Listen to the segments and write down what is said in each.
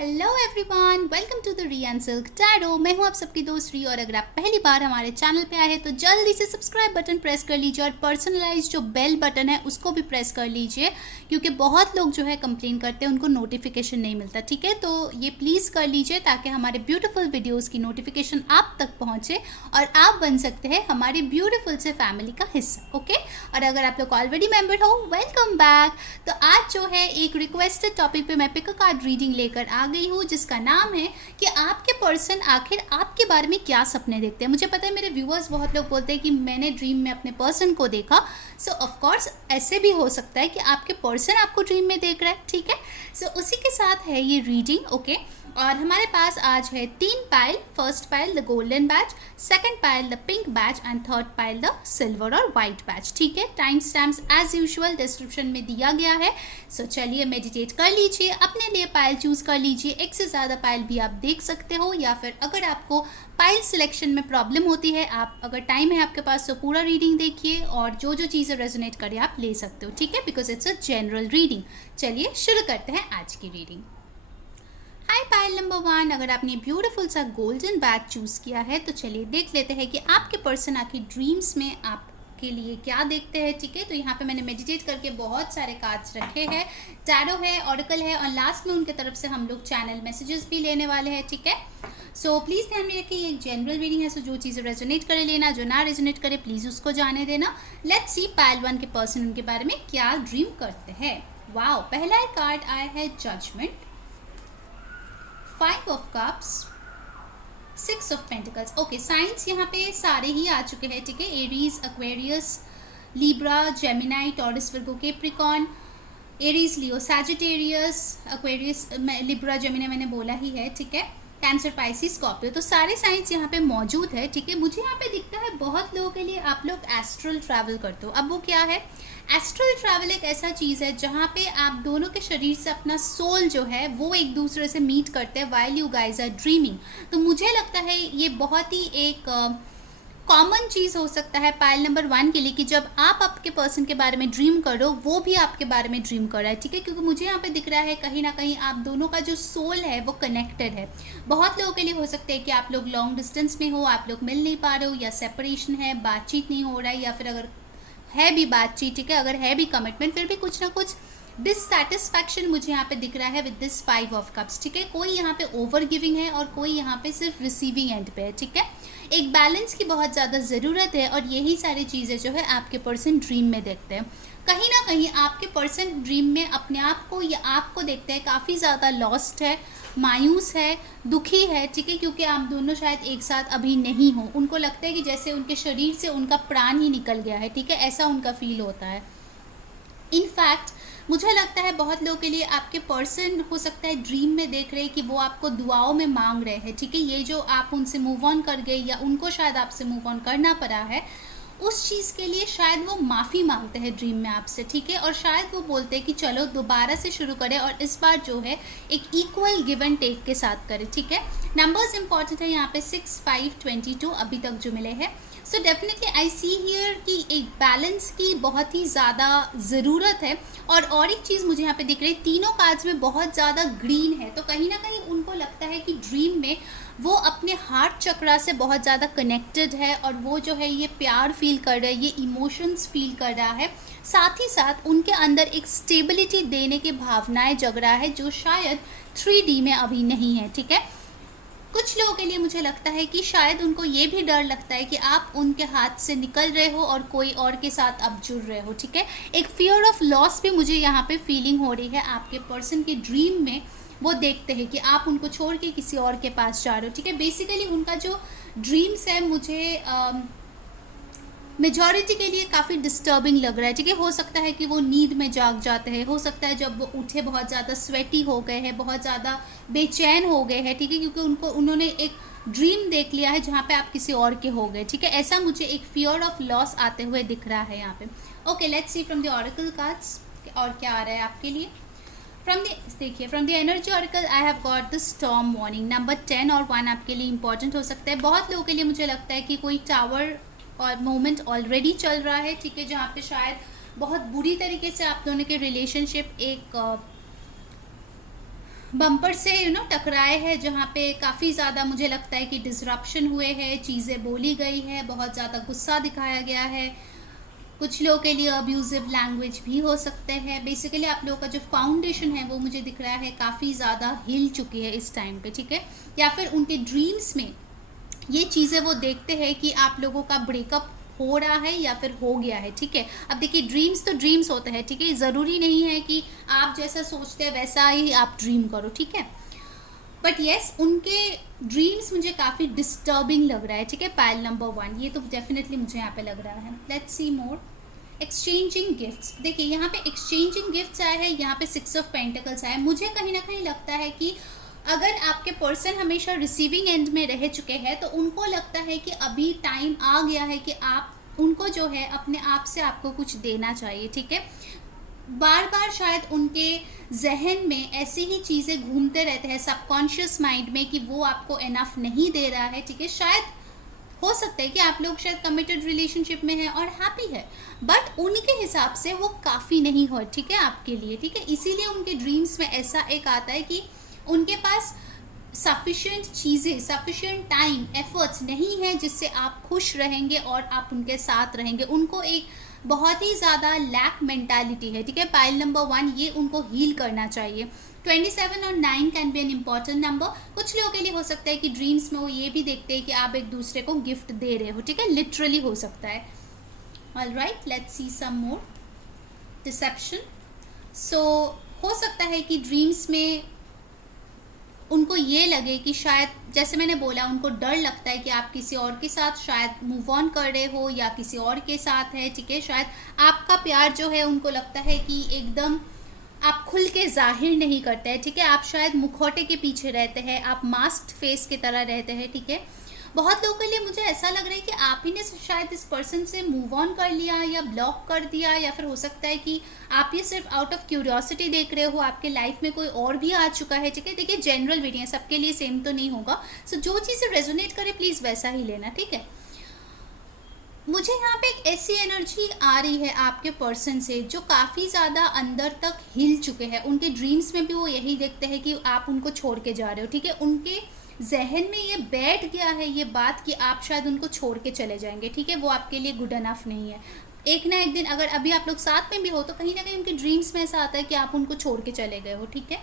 Hello everyone, welcome to the Riyan silk tarot. मैं हूं आप सबकी दोस्त री, और अगर आप पहली बार हमारे चैनल पे आए हैं तो जल्दी से सब्सक्राइब बटन प्रेस कर लीजिए और पर्सनलाइज जो बेल बटन है उसको भी प्रेस कर लीजिए, क्योंकि बहुत लोग जो है कंप्लेन करते हैं उनको नोटिफिकेशन नहीं मिलता। ठीक है, तो ये प्लीज़ कर लीजिए ताकि हमारे ब्यूटीफुल वीडियोज़ की नोटिफिकेशन आप तक पहुँचे और आप बन सकते हैं हमारी ब्यूटीफुल से फैमिली का हिस्सा। ओके, और अगर आप लोग ऑलरेडी मेंबर हो, वेलकम बैक। तो आज जो है एक रिक्वेस्टेड टॉपिक पे मैं पिक अ कार्ड रीडिंग लेकर आ गई हूँ, जिसका नाम है कि आपके पर्सन आखिर आपके बारे में क्या सपने देखते हैं। मुझे पता है मेरे व्यूअर्स बहुत लोग बोलते हैं कि मैंने ड्रीम में अपने पर्सन को देखा। सो ऑफ कोर्स ऐसे भी हो सकता है कि आपके पर्सन आपको ड्रीम में देख रहा है। ठीक है, सो उसी के साथ है ये रीडिंग। ओके, और हमारे पास आज है 3 pile. First pile the golden batch, second pile the pink batch and third pile the silver और वाइट बैच। ठीक है, time stamps as usual description में दिया गया है। सो चलिए मेडिटेट कर लीजिए, अपने लिए पाइल चूज कर लीजिए। एक से ज़्यादा पाइल भी आप देख सकते हो, या फिर अगर आपको पाइल सिलेक्शन में प्रॉब्लम होती है, आप अगर टाइम है आपके पास तो पूरा रीडिंग देखिए और जो जो चीज़ें रेजोनेट करे आप ले सकते हो। ठीक है, because it's a general reading. चलिए शुरू करते हैं आज की रीडिंग। हाय पाइल नंबर 1, अगर आपने ब्यूटीफुल सा गोल्डन बैग चूज़ किया है तो चलिए देख लेते हैं कि आपके पर्सन आखिर ड्रीम्स में आपके लिए क्या देखते हैं। ठीक है, तो यहाँ पे मैंने मेडिटेट करके बहुत सारे कार्ड्स रखे हैं। टैरो है, ऑरेकल है, और लास्ट में उनके तरफ से हम लोग चैनल मैसेजेस भी लेने वाले हैं। ठीक है, सो प्लीज़ ध्यान में रखिए ये एक जनरल रीडिंग है, सो जो चीज़ें रेजोनेट करे लेना, जो ना रेजोनेट करे प्लीज़ उसको जाने देना। लेट्स सी पाइल 1 के पर्सन उनके बारे में क्या ड्रीम करते हैं। वाओ, पहला कार्ड आया है judgement, 5 of cups, 6 of pentacles. Okay, signs यहाँ पे सारे ही आ चुके हैं। ठीक है, Aries, Aquarius, Libra, Gemini, Taurus, Virgo, Capricorn, Aries, Leo, Sagittarius, Aquarius, Libra, Gemini मैंने बोला ही है। ठीक है, कैंसर, पाइसिस, स्कॉर्पियो, तो सारे साइंस यहाँ पे मौजूद है। ठीक है, मुझे यहाँ पे दिखता है बहुत लोगों के लिए आप लोग एस्ट्रल ट्रैवल करते हो। अब वो क्या है, एस्ट्रल ट्रैवल एक ऐसा चीज़ है जहाँ पे आप दोनों के शरीर से अपना सोल जो है वो एक दूसरे से मीट करते हैं while you guys are dreaming. तो मुझे लगता है ये बहुत ही एक कॉमन चीज़ हो सकता है पाइल नंबर 1 के लिए कि जब आप आपके पर्सन के बारे में ड्रीम करो वो भी आपके बारे में ड्रीम कर रहा है। ठीक है, क्योंकि मुझे यहाँ पे दिख रहा है कहीं ना कहीं आप दोनों का जो सोल है वो कनेक्टेड है। बहुत लोगों के लिए हो सकता है कि आप लोग लॉन्ग डिस्टेंस में हो, आप लोग मिल नहीं पा रहे हो, या सेपरेशन है, बातचीत नहीं हो रहा है, या फिर अगर है भी बातचीत, ठीक है, अगर है भी कमिटमेंट, फिर भी कुछ ना कुछ डिससेटिस्फैक्शन मुझे यहाँ पे दिख रहा है विद दिस 5 ऑफ कप्स। ठीक है, कोई यहाँ पे ओवर गिविंग है और कोई यहाँ पे सिर्फ रिसीविंग एंड पे है। ठीक है, एक बैलेंस की बहुत ज़्यादा ज़रूरत है, और यही सारी चीज़ें जो है आपके पर्सन ड्रीम में देखते हैं। कहीं ना कहीं आपके पर्सन ड्रीम में अपने आप को या आपको देखते हैं काफ़ी ज़्यादा लॉस्ट है, मायूस है, दुखी है। ठीक है, क्योंकि आप दोनों शायद एक साथ अभी नहीं हो। उनको लगता है कि जैसे उनके शरीर से उनका प्राण ही निकल गया है। ठीक है, ऐसा उनका फील होता है। इनफैक्ट मुझे लगता है बहुत लोगों के लिए आपके पर्सन हो सकता है ड्रीम में देख रहे हैं कि वो आपको दुआओं में मांग रहे हैं। ठीक है, ये जो आप उनसे मूव ऑन कर गए या उनको शायद आपसे मूव ऑन करना पड़ा है, उस चीज़ के लिए शायद वो माफ़ी मांगते हैं ड्रीम में आपसे। ठीक है, और शायद वो बोलते हैं कि चलो दोबारा से शुरू करें और इस बार जो है एक इक्वल गिव एंड टेक के साथ करें। ठीक है, नंबर्स इंपॉर्टेंट है यहाँ पे 6, 5, 22 अभी तक जो मिले हैं। So definitely I see here कि एक बैलेंस की बहुत ही ज़्यादा ज़रूरत है। और एक चीज़ मुझे यहाँ पे दिख रही है, तीनों कार्ड्स में बहुत ज़्यादा ग्रीन है, तो कहीं ना कहीं उनको लगता है कि ड्रीम में वो अपने हार्ट चक्रा से बहुत ज़्यादा कनेक्टेड है, और वो जो है ये प्यार फील कर रहा है, ये इमोशंस फील कर रहा है। साथ ही साथ उनके अंदर एक स्टेबिलिटी देने की भावनाएं जग रहा है जो शायद 3D में अभी नहीं है। ठीक है, कुछ लोगों के लिए मुझे लगता है कि शायद उनको ये भी डर लगता है कि आप उनके हाथ से निकल रहे हो और कोई और के साथ अब जुड़ रहे हो। ठीक है, एक फियर ऑफ लॉस भी मुझे यहाँ पे फीलिंग हो रही है। आपके पर्सन के ड्रीम में वो देखते हैं कि आप उनको छोड़ के किसी और के पास जा रहे हो। ठीक है, बेसिकली उनका जो ड्रीम्स है मुझे मेजॉरिटी के लिए काफ़ी डिस्टर्बिंग लग रहा है। ठीक है, हो सकता है कि वो नींद में जाग जाते हैं, हो सकता है जब वो उठे बहुत ज़्यादा स्वेटी हो गए हैं, बहुत ज़्यादा बेचैन हो गए हैं। ठीक है, क्योंकि उन्होंने एक ड्रीम देख लिया है जहाँ पे आप किसी और के हो गए। ठीक है, ऐसा मुझे एक फियर ऑफ लॉस आते हुए दिख रहा है यहाँ पे। Okay, let's see from the oracle cards और क्या आ रहा है आपके लिए। देखिए from the energy oracle I have got the storm warning. Number 10 और 1 आपके लिए इंपॉर्टेंट हो सकता है। बहुत लोगों के लिए मुझे लगता है कि कोई टावर और मोमेंट ऑलरेडी चल रहा है। ठीक है, जहाँ पे शायद बहुत बुरी तरीके से आप दोनों के रिलेशनशिप एक बम्पर से टकराए हैं, जहाँ पे काफ़ी ज़्यादा मुझे लगता है कि डिसरप्शन हुए हैं, चीज़ें बोली गई है, बहुत ज़्यादा गुस्सा दिखाया गया है, कुछ लोगों के लिए अब्यूजिव लैंग्वेज भी हो सकते हैं। बेसिकली आप लोगों का जो फाउंडेशन है वो मुझे दिख रहा है काफ़ी ज़्यादा हिल चुकी है इस टाइम पे, ठीक है। या फिर उनके ड्रीम्स में ये चीज़ें वो देखते हैं कि आप लोगों का ब्रेकअप हो रहा है या फिर हो गया है, ठीक है। अब देखिए ड्रीम्स तो ड्रीम्स होते हैं, ठीक है, ज़रूरी नहीं है कि आप जैसा सोचते हैं वैसा ही आप ड्रीम करो, ठीक है। बट येस, उनके ड्रीम्स मुझे काफ़ी डिस्टर्बिंग लग रहा है, ठीक है। पाइल नंबर 1 ये तो डेफिनेटली मुझे यहाँ पे लग रहा है। Let's see more. Exchanging gifts, देखिए यहाँ पे एक्सचेंजिंग गिफ्ट्स आया है, यहाँ पे 6 ऑफ पेंटिकल्स आया है। मुझे कहीं ना कहीं लगता है कि अगर आपके पर्सन हमेशा रिसीविंग एंड में रह चुके हैं तो उनको लगता है कि अभी टाइम आ गया है कि आप उनको जो है अपने आप से आपको कुछ देना चाहिए, ठीक है। बार बार शायद उनके जहन में ऐसी ही चीज़ें घूमते रहते हैं सबकॉन्शियस माइंड में कि वो आपको इनफ नहीं दे रहा है, ठीक है। शायद हो सकता है कि आप लोग शायद कमिटेड रिलेशनशिप में हैं और हैप्पी है, बट उनके हिसाब से वो काफ़ी नहीं हो, ठीक है, आपके लिए, ठीक है। इसीलिए उनके ड्रीम्स में ऐसा एक आता है कि उनके पास सफिशिएंट चीज़ें, सफिशिएंट टाइम, एफर्ट्स नहीं है जिससे आप खुश रहेंगे और आप उनके साथ रहेंगे। उनको एक बहुत ही ज़्यादा लैक मेंटालिटी है, ठीक है। पाइल नंबर 1 ये उनको हील करना चाहिए। 27 और 9 can be an important number. कुछ लोगों के लिए हो सकता है कि ड्रीम्स में वो ये भी देखते हैं कि आप एक दूसरे को गिफ्ट दे रहे हो, ठीक है, लिटरली हो सकता है। Alright, let's see some more. Deception. So हो सकता है कि ड्रीम्स में उनको ये लगे कि शायद, जैसे मैंने बोला, उनको डर लगता है कि आप किसी और के साथ शायद मूव ऑन कर रहे हो या किसी और के साथ है, ठीक है। शायद आपका प्यार जो है उनको लगता है कि एकदम आप खुल के जाहिर नहीं करते हैं, ठीक है। आप शायद मुखौटे के पीछे रहते हैं, आप मास्क्ड फेस की तरह रहते हैं, ठीक है। बहुत लोगों के लिए मुझे ऐसा लग रहा है कि आप ही ने शायद इस पर्सन से मूव ऑन कर लिया या ब्लॉक कर दिया, या फिर हो सकता है कि आप ये सिर्फ आउट ऑफ क्यूरियोसिटी देख रहे हो, आपके लाइफ में कोई और भी आ चुका है, ठीक है। देखिए जनरल रीडिंग है, सबके लिए सेम तो नहीं होगा। सो जो चीज़ें रेजोनेट करे प्लीज़ वैसा ही लेना, ठीक है। मुझे यहाँ पे एक ऐसी एनर्जी आ रही है आपके पर्सन से जो काफ़ी ज़्यादा अंदर तक हिल चुके हैं। उनके ड्रीम्स में भी वो यही देखते हैं कि आप उनको छोड़ के जा रहे हो, ठीक है। उनके जहन में ये बैठ गया है ये बात कि आप शायद उनको छोड़ के चले जाएंगे, ठीक है। वो आपके लिए गुड इनफ नहीं है। एक ना एक दिन अगर अभी आप लोग साथ में भी हो तो कहीं ना कहीं उनके ड्रीम्स में ऐसा आता है कि आप उनको छोड़ के चले गए हो, ठीक है।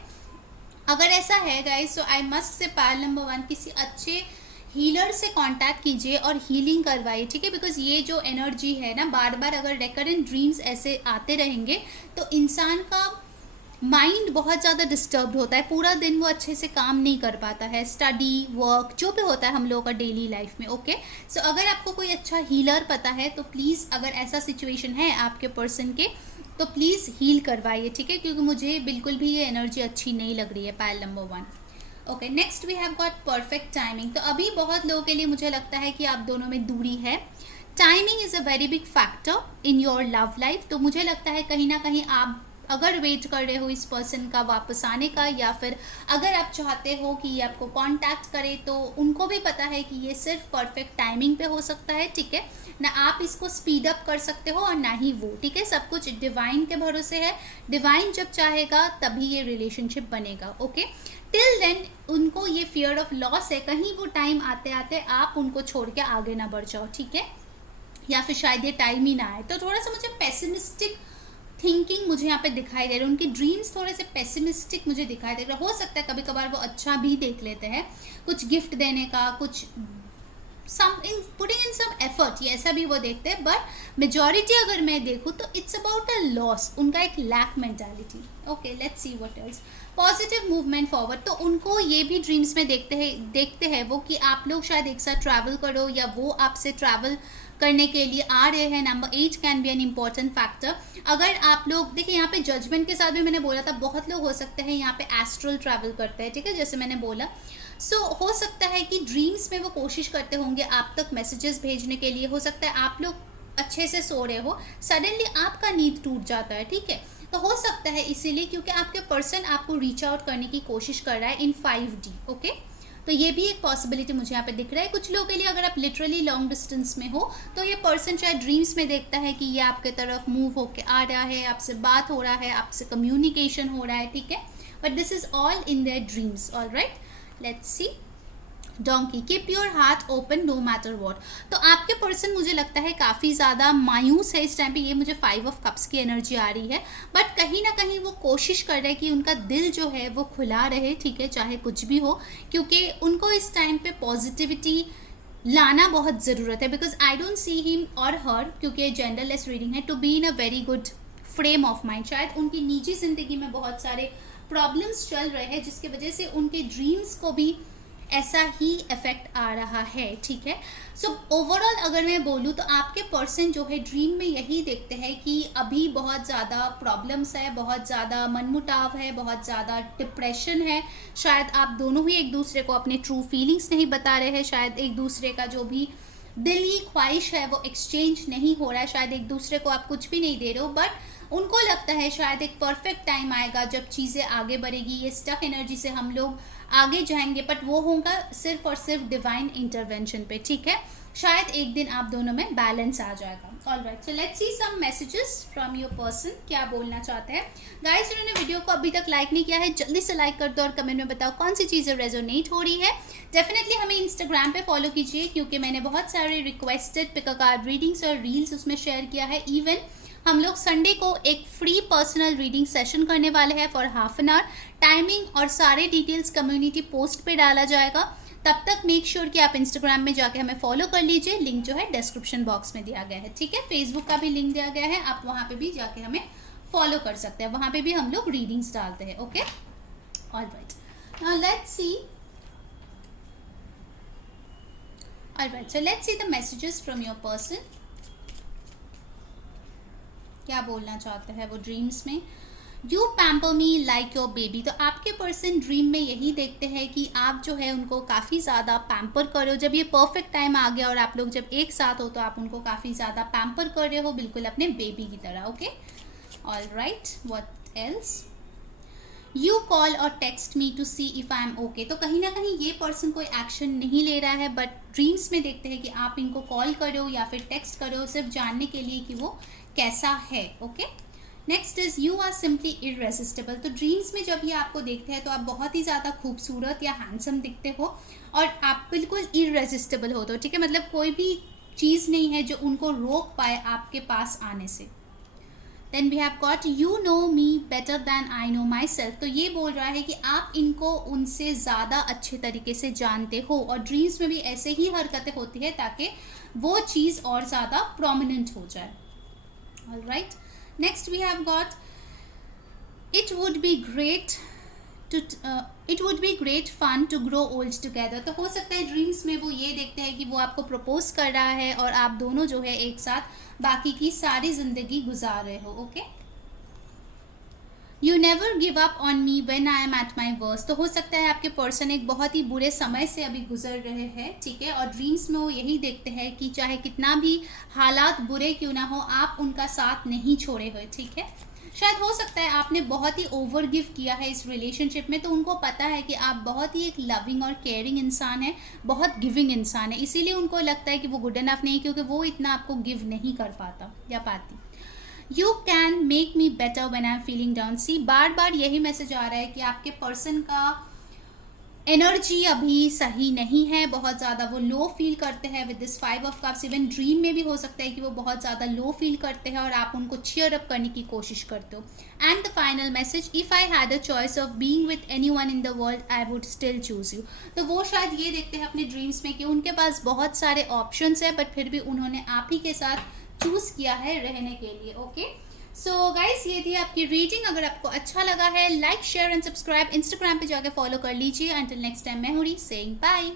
अगर ऐसा है guys, so I must say pile number 1 किसी अच्छे हीलर से कांटेक्ट कीजिए और हीलिंग करवाइए, ठीक है। बिकॉज ये जो एनर्जी है ना, बार बार अगर रिकरेंट ड्रीम्स ऐसे आते रहेंगे तो इंसान का माइंड बहुत ज़्यादा डिस्टर्ब्ड होता है, पूरा दिन वो अच्छे से काम नहीं कर पाता है, स्टडी, वर्क, जो भी होता है हम लोगों का डेली लाइफ में, ओके। सो अगर आपको कोई अच्छा हीलर पता है तो प्लीज़, अगर ऐसा सिचुएशन है आपके पर्सन के, तो प्लीज़ हील करवाइए, ठीक है, क्योंकि मुझे बिल्कुल भी ये एनर्जी अच्छी नहीं लग रही है। Pile number 1। Okay, next we have got perfect timing. तो अभी बहुत लोगों के लिए मुझे लगता है कि आप दोनों में दूरी है। Timing is a very big factor in your love life. तो मुझे लगता है कहीं ना कहीं आप अगर वेट कर रहे हो इस पर्सन का वापस आने का, या फिर अगर आप चाहते हो कि ये आपको कांटेक्ट करे, तो उनको भी पता है कि ये सिर्फ परफेक्ट टाइमिंग पे हो सकता है, ठीक है ना। आप इसको स्पीड अप कर सकते हो और ना ही वो, ठीक है। सब कुछ डिवाइन के भरोसे है, डिवाइन जब चाहेगा तभी ये रिलेशनशिप बनेगा, ओके। टिल देन उनको ये फियर ऑफ लॉस है, कहीं वो टाइम आते आते आप उनको छोड़ के आगे ना बढ़ जाओ, ठीक है, या फिर शायद ये टाइम ही ना आए। तो थोड़ा सा मुझे पेसिमिस्टिक थिंकिंग मुझे यहाँ पे दिखाई दे रही है। उनके ड्रीम्स थोड़े से पेसिमिस्टिक मुझे दिखाई दे रहा है। हो सकता है कभी कभार वो अच्छा भी देख लेते हैं, कुछ गिफ्ट देने का, कुछ पुटिंग इन सम एफर्ट, ये ऐसा भी वो देखते हैं। बट मेजॉरिटी अगर मैं देखूँ तो इट्स अबाउट अ लॉस, उनका एक lack mentality. Okay, let's see what else. Positive movement forward, तो उनको ये भी ड्रीम्स में देखते हैं वो कि आप लोग शायद एक साथ ट्रैवल करो, या वो आपसे ट्रैवल करने के लिए आ रहे हैं। Number 8 can be an important factor. अगर आप लोग देखिए यहाँ पे जजमेंट के साथ भी मैंने बोला था, बहुत लोग हो सकते हैं यहाँ पे एस्ट्रल ट्रैवल करते हैं, ठीक है, जैसे मैंने बोला। सो हो सकता है कि ड्रीम्स में वो कोशिश करते होंगे आप तक मैसेजेस भेजने के लिए। हो सकता है आप लोग अच्छे से सो रहे हो, सडनली आपका नींद टूट जाता है, ठीक है। तो हो सकता है इसीलिए क्योंकि आपके पर्सन आपको रीच आउट करने की कोशिश कर रहा है इन 5D, ओके। तो ये भी एक पॉसिबिलिटी मुझे यहाँ पे दिख रहा है। कुछ लोगों के लिए अगर आप लिटरली लॉन्ग डिस्टेंस में हो तो ये पर्सन शायद ड्रीम्स में देखता है कि ये आपके तरफ मूव होके आ रहा है, आपसे बात हो रहा है, आपसे कम्युनिकेशन हो रहा है, ठीक है। But this is all in their dreams. All right, let's see. Donkey, keep your heart open no matter what. तो आपके पर्सन मुझे लगता है काफ़ी ज़्यादा मायूस है इस टाइम पे. ये मुझे 5 ऑफ कप्स की एनर्जी आ रही है, बट कहीं ना कहीं वो कोशिश कर रहे हैं कि उनका दिल जो है वो खुला रहे, ठीक है, चाहे कुछ भी हो, क्योंकि उनको इस टाइम पे पॉजिटिविटी लाना बहुत ज़रूरत है. Because I don't see him और हर, क्योंकि जेंडरलेस रीडिंग है, to be in a very good frame of mind. शायद उनकी निजी ज़िंदगी में बहुत सारे प्रॉब्लम्स चल रहे हैं जिसकी वजह से उनके ड्रीम्स को भी ऐसा ही इफेक्ट आ रहा है, ठीक है. सो ओवरऑल अगर मैं बोलूँ तो आपके पर्सन जो है ड्रीम में यही देखते हैं कि अभी बहुत ज़्यादा प्रॉब्लम्स है, बहुत ज़्यादा मनमुटाव है, बहुत ज़्यादा डिप्रेशन है. शायद आप दोनों ही एक दूसरे को अपने ट्रू फीलिंग्स नहीं बता रहे हैं, शायद एक दूसरे का जो भी दिली ख्वाहिश है वो एक्सचेंज नहीं हो रहा है, शायद एक दूसरे को आप कुछ भी नहीं दे रहे हो. बट उनको लगता है शायद एक परफेक्ट टाइम आएगा जब चीज़ें आगे बढ़ेगी, ये स्टक एनर्जी से हम लोग आगे जाएंगे, बट वो होगा सिर्फ और सिर्फ डिवाइन इंटरवेंशन पे, ठीक है. शायद एक दिन आप दोनों में बैलेंस आ जाएगा. All right, so let's see some messages from your person, क्या बोलना चाहते हैं. गाइस, जिन्होंने वीडियो को अभी तक लाइक नहीं किया है जल्दी से लाइक कर दो और कमेंट में बताओ कौन सी चीज़ें रेजोनेट हो रही है. डेफिनेटली हमें इंस्टाग्राम पे फॉलो कीजिए, क्योंकि मैंने बहुत सारे requested pick a card readings और रील्स उसमें शेयर किया है. इवन हम लोग संडे को एक फ्री पर्सनल रीडिंग सेशन करने वाले हैं for half an hour. Timing और सारे डिटेल्स कम्युनिटी पोस्ट पे डाला जाएगा. तब तक मेक श्योर कि आप इंस्टाग्राम में जाके हमें फॉलो कर लीजिए. लिंक जो है डिस्क्रिप्शन बॉक्स में दिया गया है, ठीक है. फेसबुक का भी लिंक दिया गया है, आप वहाँ पे भी जाके हमें फॉलो कर सकते हैं. वहाँ पे भी हम लोग रीडिंग्स डालते हैं. Okay, all right, now let's see. All right, so let's see the messages from your person. क्या बोलना चाहते हैं वो ड्रीम्स में. You pamper me like your baby. तो आपके पर्सन ड्रीम में यही देखते हैं कि आप जो है उनको काफ़ी ज़्यादा पैम्पर कर रहे हो. जब ये परफेक्ट टाइम आ गया और आप लोग जब एक साथ हो तो आप उनको काफ़ी ज़्यादा पैम्पर कर रहे हो, बिल्कुल अपने बेबी की तरह. Okay, all right, what else. You call or text me to see if I am okay. तो कहीं ना कहीं ये पर्सन कोई एक्शन नहीं ले रहा है, बट ड्रीम्स में देखते हैं कि आप इनको कॉल करो या फिर टेक्स्ट करो सिर्फ जानने के लिए कि वो कैसा है. Okay, next is you are simply irresistible. तो ड्रीम्स में जब ये आपको देखते हैं तो आप बहुत ही ज़्यादा खूबसूरत या हैंडसम दिखते हो और आप बिल्कुल इररेसिस्टिबल हो. तो ठीक है, मतलब कोई भी चीज़ नहीं है जो उनको रोक पाए आपके पास आने से. Then we have got you know me better than I know myself. तो ये बोल रहा है कि आप इनको उनसे ज़्यादा अच्छे तरीके से जानते हो और ड्रीम्स में भी ऐसे ही हरकतें होती है ताकि वो चीज़ और ज़्यादा प्रोमिनेंट हो जाए. All right, next we have got it would be great fun to grow old together. तो हो सकता है ड्रीम्स में वो ये देखते हैं कि वो आपको प्रपोज कर रहा है और आप दोनों जो है एक साथ बाकी की सारी जिंदगी गुजार रहे हो. Okay, you never give up on me when I M at my worst. तो हो सकता है आपके पर्सन एक बहुत ही बुरे समय से अभी गुजर रहे हैं, ठीक है, और ड्रीम्स में वो यही देखते हैं कि चाहे कितना भी हालात बुरे क्यों ना हो आप उनका साथ नहीं छोड़े हुए, ठीक है. शायद हो सकता है आपने बहुत ही ओवर गिव किया है इस रिलेशनशिप में, तो उनको पता है कि आप बहुत ही एक लविंग और केयरिंग इंसान है, बहुत गिविंग इंसान है, इसीलिए उनको लगता है कि वो गुड इनफ नहीं, क्योंकि वो इतना आपको गिव नहीं कर पाता या पाती. You can make me better when I am feeling down. See, बार बार यही मैसेज आ रहा है कि आपके पर्सन का एनर्जी अभी सही नहीं है, बहुत ज़्यादा वो लो फील करते हैं with this 5 of cups. Even dream में भी हो सकता है कि वो बहुत ज़्यादा लो फील करते हैं और आप उनको चीयर अप करने की कोशिश करते हो. And the final message, if I had a choice of being with anyone in the world I would still choose you. तो वो शायद ये देखते हैं अपने ड्रीम्स में कि उनके पास बहुत सारे ऑप्शंस है, बट फिर भी उन्होंने आप ही के साथ चूज़ किया है रहने के लिए. ओके, सो गाइस, ये थी आपकी रीडिंग. अगर आपको अच्छा लगा है like share and subscribe. Instagram पे जाके फॉलो कर लीजिए. अंटिल नेक्स्ट टाइम, मैं हुरी सेइंग बाय.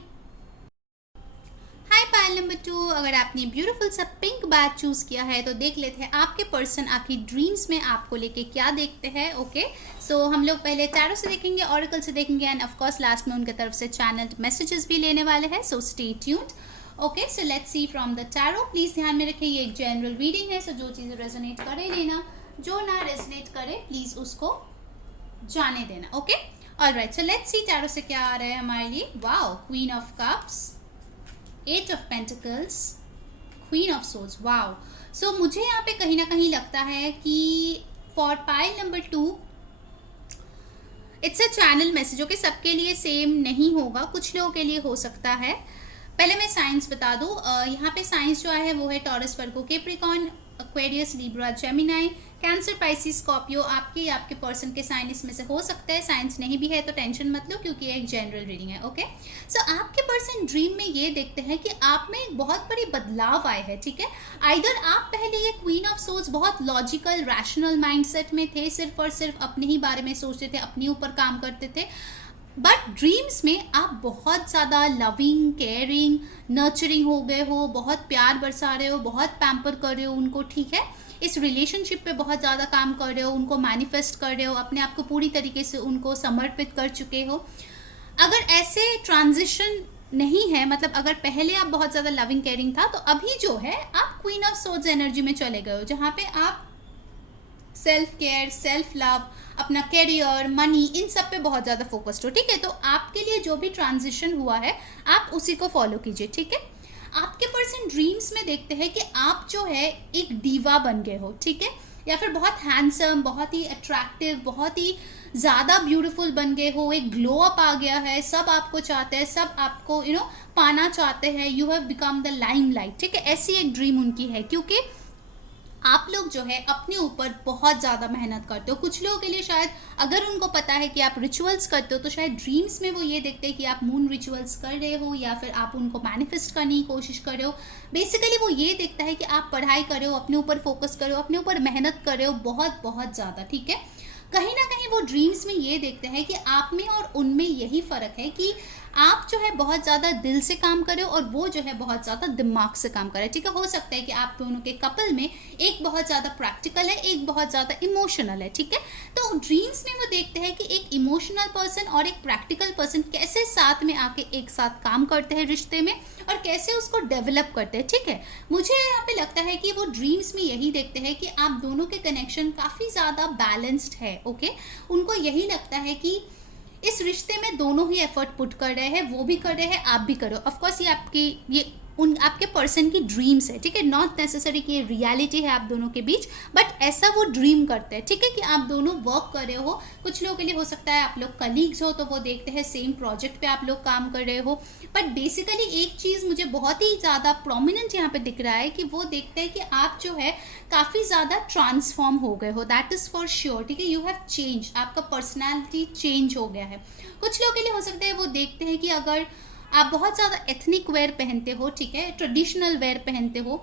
हाय, पायल नंबर 2. अगर आपने ब्यूटीफुल सा पिंक बैग चूज़ किया है तो देख लेते हैं आपके पर्सन आपकी ड्रीम्स में आपको लेके क्या देखते हैं. ओके, सो हम लोग पहले टैरो से देखेंगे, ऑरेकल से देखेंगे एंड ऑफकोर्स लास्ट में उनकी तरफ से चैनल्ड मैसेजेस भी लेने वाले हैं. So stay tuned. Okay, so let's see from the tarot. Please ध्यान में रखिए ये एक जनरल रीडिंग है, सो जो चीज़ें रेजोनेट करे लेना, जो ना रेजोनेट करे प्लीज़ उसको जाने देना. Okay, alright, so let's see tarot से क्या आ रहा है हमारे लिए. Wow, queen of cups, 8 of pentacles, queen of swords. Wow, so मुझे यहाँ पे कहीं ना कहीं लगता है कि for pile number 2 it's a channel message, okay. सबके लिए सेम नहीं होगा, कुछ लोगों के लिए हो सकता है। पहले मैं साइंस बता दूं, यहाँ पे साइंस जो है वो है Taurus, Virgo, Capricorn, Aquarius, Libra, Gemini, Cancer, Pisces, Scorpio. आपके पर्सन के साइन इसमें से हो सकते हैं। साइंस नहीं भी है तो टेंशन मत लो, क्योंकि ये एक जनरल रीडिंग है, ओके। सो आपके पर्सन ड्रीम में ये देखते हैं कि आप में एक बहुत बड़ी बदलाव आए है, ठीक है। आइदर आप पहले ये क्वीन ऑफ सोर्स बहुत लॉजिकल रैशनल माइंडसेट में थे, सिर्फ और सिर्फ अपने ही बारे में सोचते थे, अपने ऊपर काम करते थे, बट ड्रीम्स में आप बहुत ज़्यादा लविंग, केयरिंग, नर्चरिंग हो गए हो, बहुत प्यार बरसा रहे हो, बहुत पैम्पर कर रहे हो उनको, ठीक है। इस रिलेशनशिप पे बहुत ज़्यादा काम कर रहे हो, उनको मैनिफेस्ट कर रहे हो, अपने आप को पूरी तरीके से उनको समर्पित कर चुके हो। अगर ऐसे ट्रांजिशन नहीं है, मतलब अगर पहले आप बहुत ज़्यादा लविंग केयरिंग था, तो अभी जो है आप क्वीन ऑफ सोर्ड्स एनर्जी में चले गए हो, जहाँ पे आप सेल्फ केयर, सेल्फ लव, अपना करियर, मनी, इन सब पे बहुत ज़्यादा फोकस्ड हो, ठीक है। तो आपके लिए जो भी ट्रांजिशन हुआ है आप उसी को फॉलो कीजिए, ठीक है। आपके पर्सन ड्रीम्स में देखते हैं कि आप जो है एक डीवा बन गए हो, ठीक है, या फिर बहुत हैंडसम, बहुत ही अट्रैक्टिव, बहुत ही ज़्यादा ब्यूटीफुल बन गए हो, एक ग्लो अप आ गया है, सब आपको चाहते हैं, सब आपको पाना चाहते हैं, you have become the lime light, ठीक है। ऐसी एक ड्रीम उनकी है, क्योंकि आप लोग जो है अपने ऊपर बहुत ज़्यादा मेहनत करते हो। कुछ लोगों के लिए शायद अगर उनको पता है कि आप रिचुअल्स करते हो, तो शायद ड्रीम्स में वो ये देखते हैं कि आप मून रिचुअल्स कर रहे हो, या फिर आप उनको मैनिफेस्ट करने की कोशिश कर रहे हो। बेसिकली वो ये देखता है कि आप पढ़ाई कर रहे हो, अपने ऊपर फोकस कर रहे हो, अपने ऊपर मेहनत कर रहे हो बहुत बहुत ज़्यादा, ठीक है। कहीं ना कहीं वो ड्रीम्स में ये देखते हैं कि आप में और उनमें यही फ़र्क है कि आप जो है बहुत ज़्यादा दिल से काम करे और वो जो है बहुत ज़्यादा दिमाग से काम करे, ठीक है। हो सकता है कि आप दोनों के कपल में एक बहुत ज़्यादा प्रैक्टिकल है, एक बहुत ज़्यादा इमोशनल है, ठीक है। तो ड्रीम्स में वो देखते हैं कि एक इमोशनल पर्सन और एक प्रैक्टिकल पर्सन कैसे साथ में आके एक साथ काम करते हैं रिश्ते में, और कैसे उसको डेवलप करते हैं, ठीक है। मुझे यहाँ पे लगता है कि वो ड्रीम्स में यही देखते हैं कि आप दोनों के कनेक्शन काफ़ी ज़्यादा बैलेंस्ड है, ओके। उनको यही लगता है कि इस रिश्ते में दोनों ही एफर्ट पुट कर रहे हैं, वो भी कर रहे हैं, आप भी करो। ऑफ कोर्स ये आपके पर्सन की ड्रीम्स है, ठीक है। नॉट नेसेसरी कि ये रियलिटी है आप दोनों के बीच, बट ऐसा वो ड्रीम करते हैं, ठीक है, कि आप दोनों वर्क कर रहे हो। कुछ लोगों के लिए हो सकता है आप लोग कलीग्स हो, तो वो देखते हैं सेम प्रोजेक्ट पे आप लोग काम कर रहे हो। बट बेसिकली एक चीज़ मुझे बहुत ही ज़्यादा प्रोमिनेंट यहाँ पे दिख रहा है कि वो देखते हैं कि आप जो है काफ़ी ज़्यादा ट्रांसफॉर्म हो गए हो, दैट इज़ फॉर श्योर, ठीक है। यू हैव चेंज, आपका पर्सनैलिटी चेंज हो गया है। कुछ लोगों के लिए हो सकता है वो देखते हैं कि अगर आप बहुत ज़्यादा एथनिक वेयर पहनते हो, ठीक है, ट्रेडिशनल वेयर पहनते हो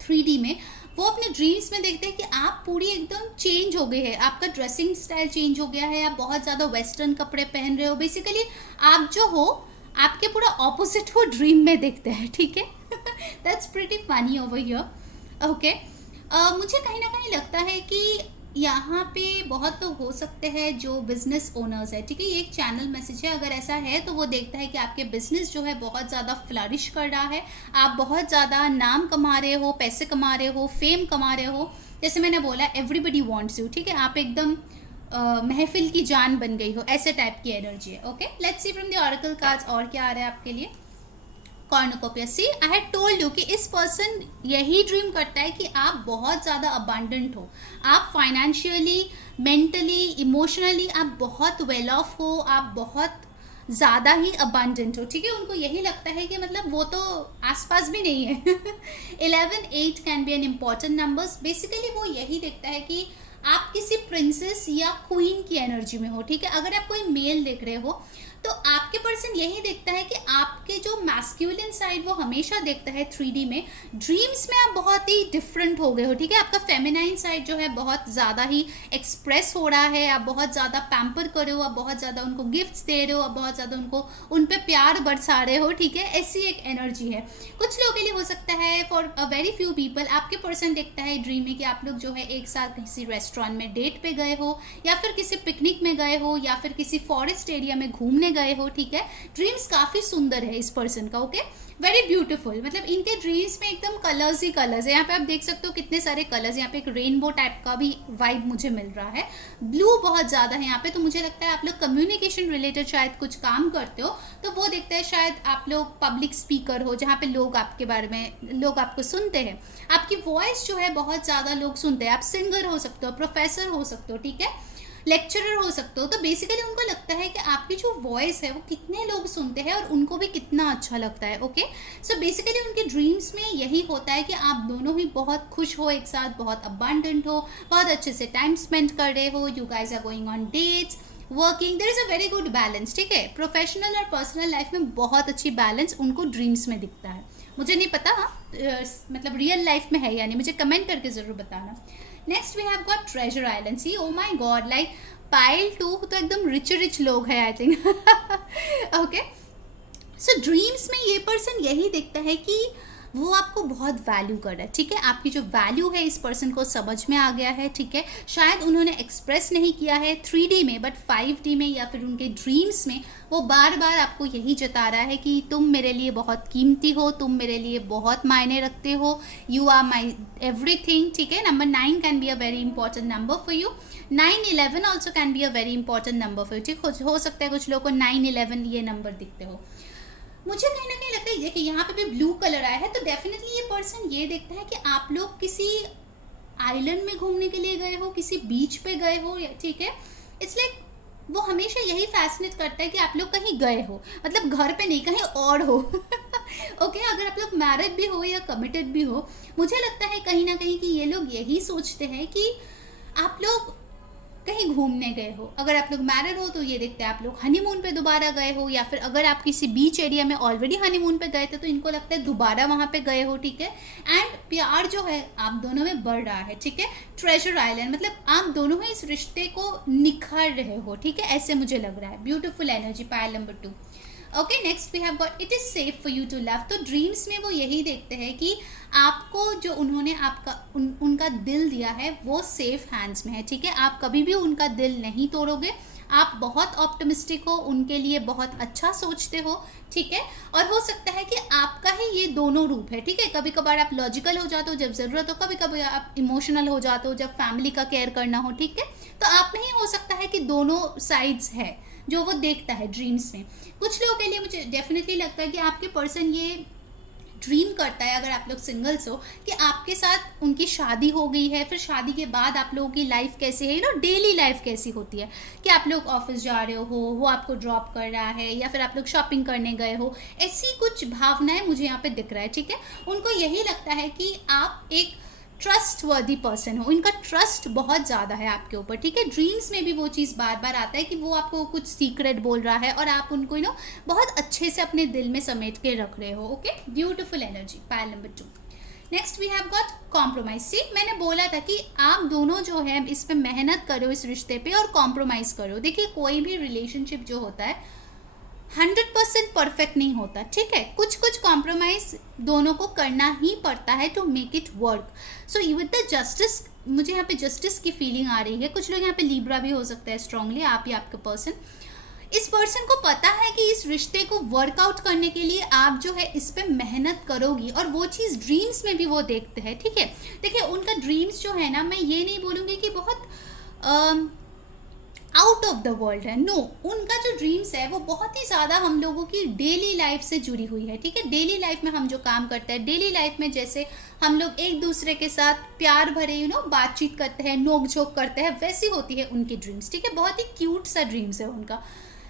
3D में, वो अपने ड्रीम्स में देखते हैं कि आप पूरी एकदम चेंज हो गए हैं, आपका ड्रेसिंग स्टाइल चेंज हो गया है, आप बहुत ज़्यादा वेस्टर्न कपड़े पहन रहे हो। बेसिकली आप जो हो, आपके पूरा ऑपोजिट वो ड्रीम में देखते हैं, ठीक है। That's pretty funny over here, okay. मुझे कहीं ना कहीं लगता है कि यहाँ पे बहुत लोग हो सकते हैं जो बिजनेस ओनर्स है, ठीक है। ये एक चैनल मैसेज है, अगर ऐसा है तो वो देखता है कि आपके बिजनेस जो है बहुत ज़्यादा फ्लरिश कर रहा है, आप बहुत ज़्यादा नाम कमा रहे हो, पैसे कमा रहे हो, फेम कमा रहे हो। जैसे मैंने बोला एवरीबडी वांट्स यू, ठीक है, आप एकदम महफिल की जान बन गई हो, ऐसे टाइप की एनर्जी है, okay. Let's see from the oracle cards और क्या आ रहा है आपके लिए। Cornucopia, see I had told you कि इस पर्सन यही ड्रीम करता है कि आप बहुत ज़्यादा अबांडेंट हो, आप फाइनेंशियली, मेंटली, इमोशनली आप बहुत वेल ऑफ हो, आप बहुत ज़्यादा ही अबांडेंट हो, ठीक है। उनको यही लगता है कि मतलब वो तो आसपास भी नहीं है। 11, 8 can be an important numbers. Basically वो यही देखता है कि आप किसी प्रिंसेस या क्वीन की एनर्जी में हो, ठीक है। अगर आप कोई मेल देख रहे हो तो आपके पर्सन यही देखता है कि आपके जो मैस्क्यूलिन साइड वो हमेशा देखता है 3D में, ड्रीम्स में आप बहुत ही डिफरेंट हो गए हो, ठीक है। आपका फेमिनाइन साइड जो है बहुत ज़्यादा ही एक्सप्रेस हो रहा है, आप बहुत ज़्यादा पैम्पर कर रहे हो, आप बहुत ज़्यादा उनको गिफ्ट्स दे रहे हो, आप बहुत ज़्यादा उन पे प्यार बरसा रहे हो, ठीक है। ऐसी एक एनर्जी है। कुछ लोगों के लिए हो सकता है, for a very few people, आपके पर्सन देखता है ड्रीम में कि आप लोग जो है एक साथ किसी रेस्टोरेंट में डेट पे गए हो, या फिर किसी पिकनिक में गए हो, या फिर किसी फॉरेस्ट एरिया में घूमने गए हो, ठीक है। ड्रीम्स काफी सुंदर है इस पर्सन का, ओके, वेरी ब्यूटीफुल। मतलब इनके ड्रीम्स में एकदम कलर्स ही कलर्स है। यहाँ पे आप देख सकते हो कितने सारे कलर्स, यहाँ पे एक रेनबो टाइप का भी वाइब मुझे मिल रहा है, ब्लू बहुत ज़्यादा है यहाँ पे। तो मुझे लगता है आप लोग कम्युनिकेशन रिलेटेड शायद कुछ काम करते हो, तो वो देखता है शायद आप लोग पब्लिक स्पीकर हो, जहाँ पे लोग आपके बारे में, लोग आपको सुनते हैं, आपकी वॉइस जो है बहुत ज़्यादा लोग सुनते हैं, आप सिंगर हो सकते हो, प्रोफेसर हो सकते हो, ठीक है। लेक्चरर हो सकते हो। तो बेसिकली उनको लगता है कि आपकी जो वॉइस है वो कितने लोग सुनते हैं और उनको भी कितना अच्छा लगता है। ओके, सो बेसिकली उनके ड्रीम्स में यही होता है कि आप दोनों ही बहुत खुश हो एक साथ, बहुत अबंडेंट हो, बहुत अच्छे से टाइम स्पेंड कर रहे हो, you guys are going on dates, working, there is a very good balance. ठीक है, प्रोफेशनल और पर्सनल लाइफ में बहुत अच्छी बैलेंस उनको ड्रीम्स में दिखता है। मुझे नहीं पता मतलब रियल लाइफ में है यानी, मुझे कमेंट करके ज़रूर बताना। Next we have got treasure island. See, oh my God, like pile 2 तो एकदम रिच लोग हैं I think. Okay, so dreams में ये पर्सन यही देखता है कि वो आपको बहुत वैल्यू कर रहा है। ठीक है, आपकी जो वैल्यू है इस पर्सन को समझ में आ गया है। ठीक है, शायद उन्होंने एक्सप्रेस नहीं किया है 3D में, बट 5D में या फिर उनके ड्रीम्स में वो बार बार आपको यही जता रहा है कि तुम मेरे लिए बहुत कीमती हो, तुम मेरे लिए बहुत मायने रखते हो, यू आर माई एवरीथिंग। ठीक है, number 9 can be a very important number for you. 9-11 also can be a very important number for you. ठीक, हो सकता है कुछ लोगों को 9-11 ये नंबर दिखते हो। मुझे कहीं ना कहीं लगता है कि यहाँ पे भी ब्लू कलर आया है, तो डेफिनेटली ये पर्सन ये देखता है कि आप लोग किसी आइलैंड में घूमने के लिए गए हो, किसी बीच पे गए हो। ठीक है, इट्स लाइक वो हमेशा यही फैसिनेट करता है कि आप लोग कहीं गए हो, मतलब घर पे नहीं, कहीं और हो। ओके, अगर आप लोग मैरिड भी हो या कमिटेड भी हो, मुझे लगता है कहीं ना कहीं कि ये लोग यही सोचते हैं कि आप लोग कहीं घूमने गए हो। अगर आप लोग मैरिड हो तो ये देखते हैं आप लोग हनीमून पे दोबारा गए हो, या फिर अगर आप किसी बीच एरिया में ऑलरेडी हनीमून पे गए थे तो इनको लगता है दोबारा वहाँ पे गए हो। ठीक है, एंड प्यार जो है आप दोनों में बढ़ रहा है। ठीक है, ट्रेजर आइलैंड मतलब आप दोनों ही इस रिश्ते को निखर रहे हो। ठीक है, ऐसे मुझे लग रहा है। Beautiful energy, pile number 2। Okay, next we have got it is safe for you to love. तो ड्रीम्स में वो यही देखते हैं कि आपको जो उन्होंने आपका उनका दिल दिया है वो सेफ हैंड्स में है। ठीक है, आप कभी भी उनका दिल नहीं तोड़ोगे, आप बहुत ऑप्टिमिस्टिक हो, उनके लिए बहुत अच्छा सोचते हो। ठीक है, और हो सकता है कि आपका ही ये दोनों रूप है। ठीक है, कभी कभार आप लॉजिकल हो जाते हो जब ज़रूरत हो, कभी कभी आप इमोशनल हो जाते हो जब फैमिली का केयर करना हो। ठीक है, तो आप में ही हो सकता है कि दोनों साइड्स है जो वो देखता है ड्रीम्स में। कुछ लोगों के लिए मुझे डेफिनेटली लगता है कि आपके पर्सन ये ड्रीम करता है, अगर आप लोग सिंगल्स हो, कि आपके साथ उनकी शादी हो गई है, फिर शादी के बाद आप लोगों की लाइफ कैसी है, डेली लाइफ कैसी होती है, कि आप लोग ऑफिस जा रहे हो, वो आपको ड्रॉप कर रहा है, या फिर आप लोग शॉपिंग करने गए हो, ऐसी कुछ भावनाएं मुझे यहाँ पे दिख रहा है। ठीक है, उनको यही लगता है कि आप एक ट्रस्ट वर्दी पर्सन हो, इनका ट्रस्ट बहुत ज़्यादा है आपके ऊपर। ठीक है, ड्रीम्स में भी वो चीज़ बार बार आता है कि वो आपको कुछ सीक्रेट बोल रहा है और आप उनको बहुत अच्छे से अपने दिल में समेट के रख रहे हो। Okay, beautiful energy, pile number 2। Next we have got compromise. See, मैंने बोला था कि आप दोनों जो है इस पे मेहनत करो, इस रिश्ते पे, और कॉम्प्रोमाइज़ करो। देखिए, कोई भी रिलेशनशिप जो होता है 100% परफेक्ट नहीं होता। ठीक है, कुछ कुछ कॉम्प्रोमाइज दोनों को करना ही पड़ता है to make it work. So with the justice, मुझे यहाँ पे जस्टिस की फीलिंग आ रही है। कुछ लोग यहाँ पे लिब्रा भी हो सकता है स्ट्रांगली, आप या आपका पर्सन। इस पर्सन को पता है कि इस रिश्ते को वर्कआउट करने के लिए आप जो है इस पे मेहनत करोगी, और वो चीज़ ड्रीम्स में भी वो देखते हैं। ठीक है, देखिए उनका ड्रीम्स जो है ना, मैं ये नहीं बोलूँगी कि बहुत आउट ऑफ द वर्ल्ड है, नो। उनका जो ड्रीम्स है वो बहुत ही ज़्यादा हम लोगों की डेली लाइफ से जुड़ी हुई है। ठीक है, डेली लाइफ में हम जो काम करते हैं, डेली लाइफ में जैसे हम लोग एक दूसरे के साथ प्यार भरे बातचीत करते हैं, नोक झोंक करते हैं, वैसी होती है उनकी ड्रीम्स। ठीक है, बहुत ही क्यूट सा ड्रीम्स है उनका।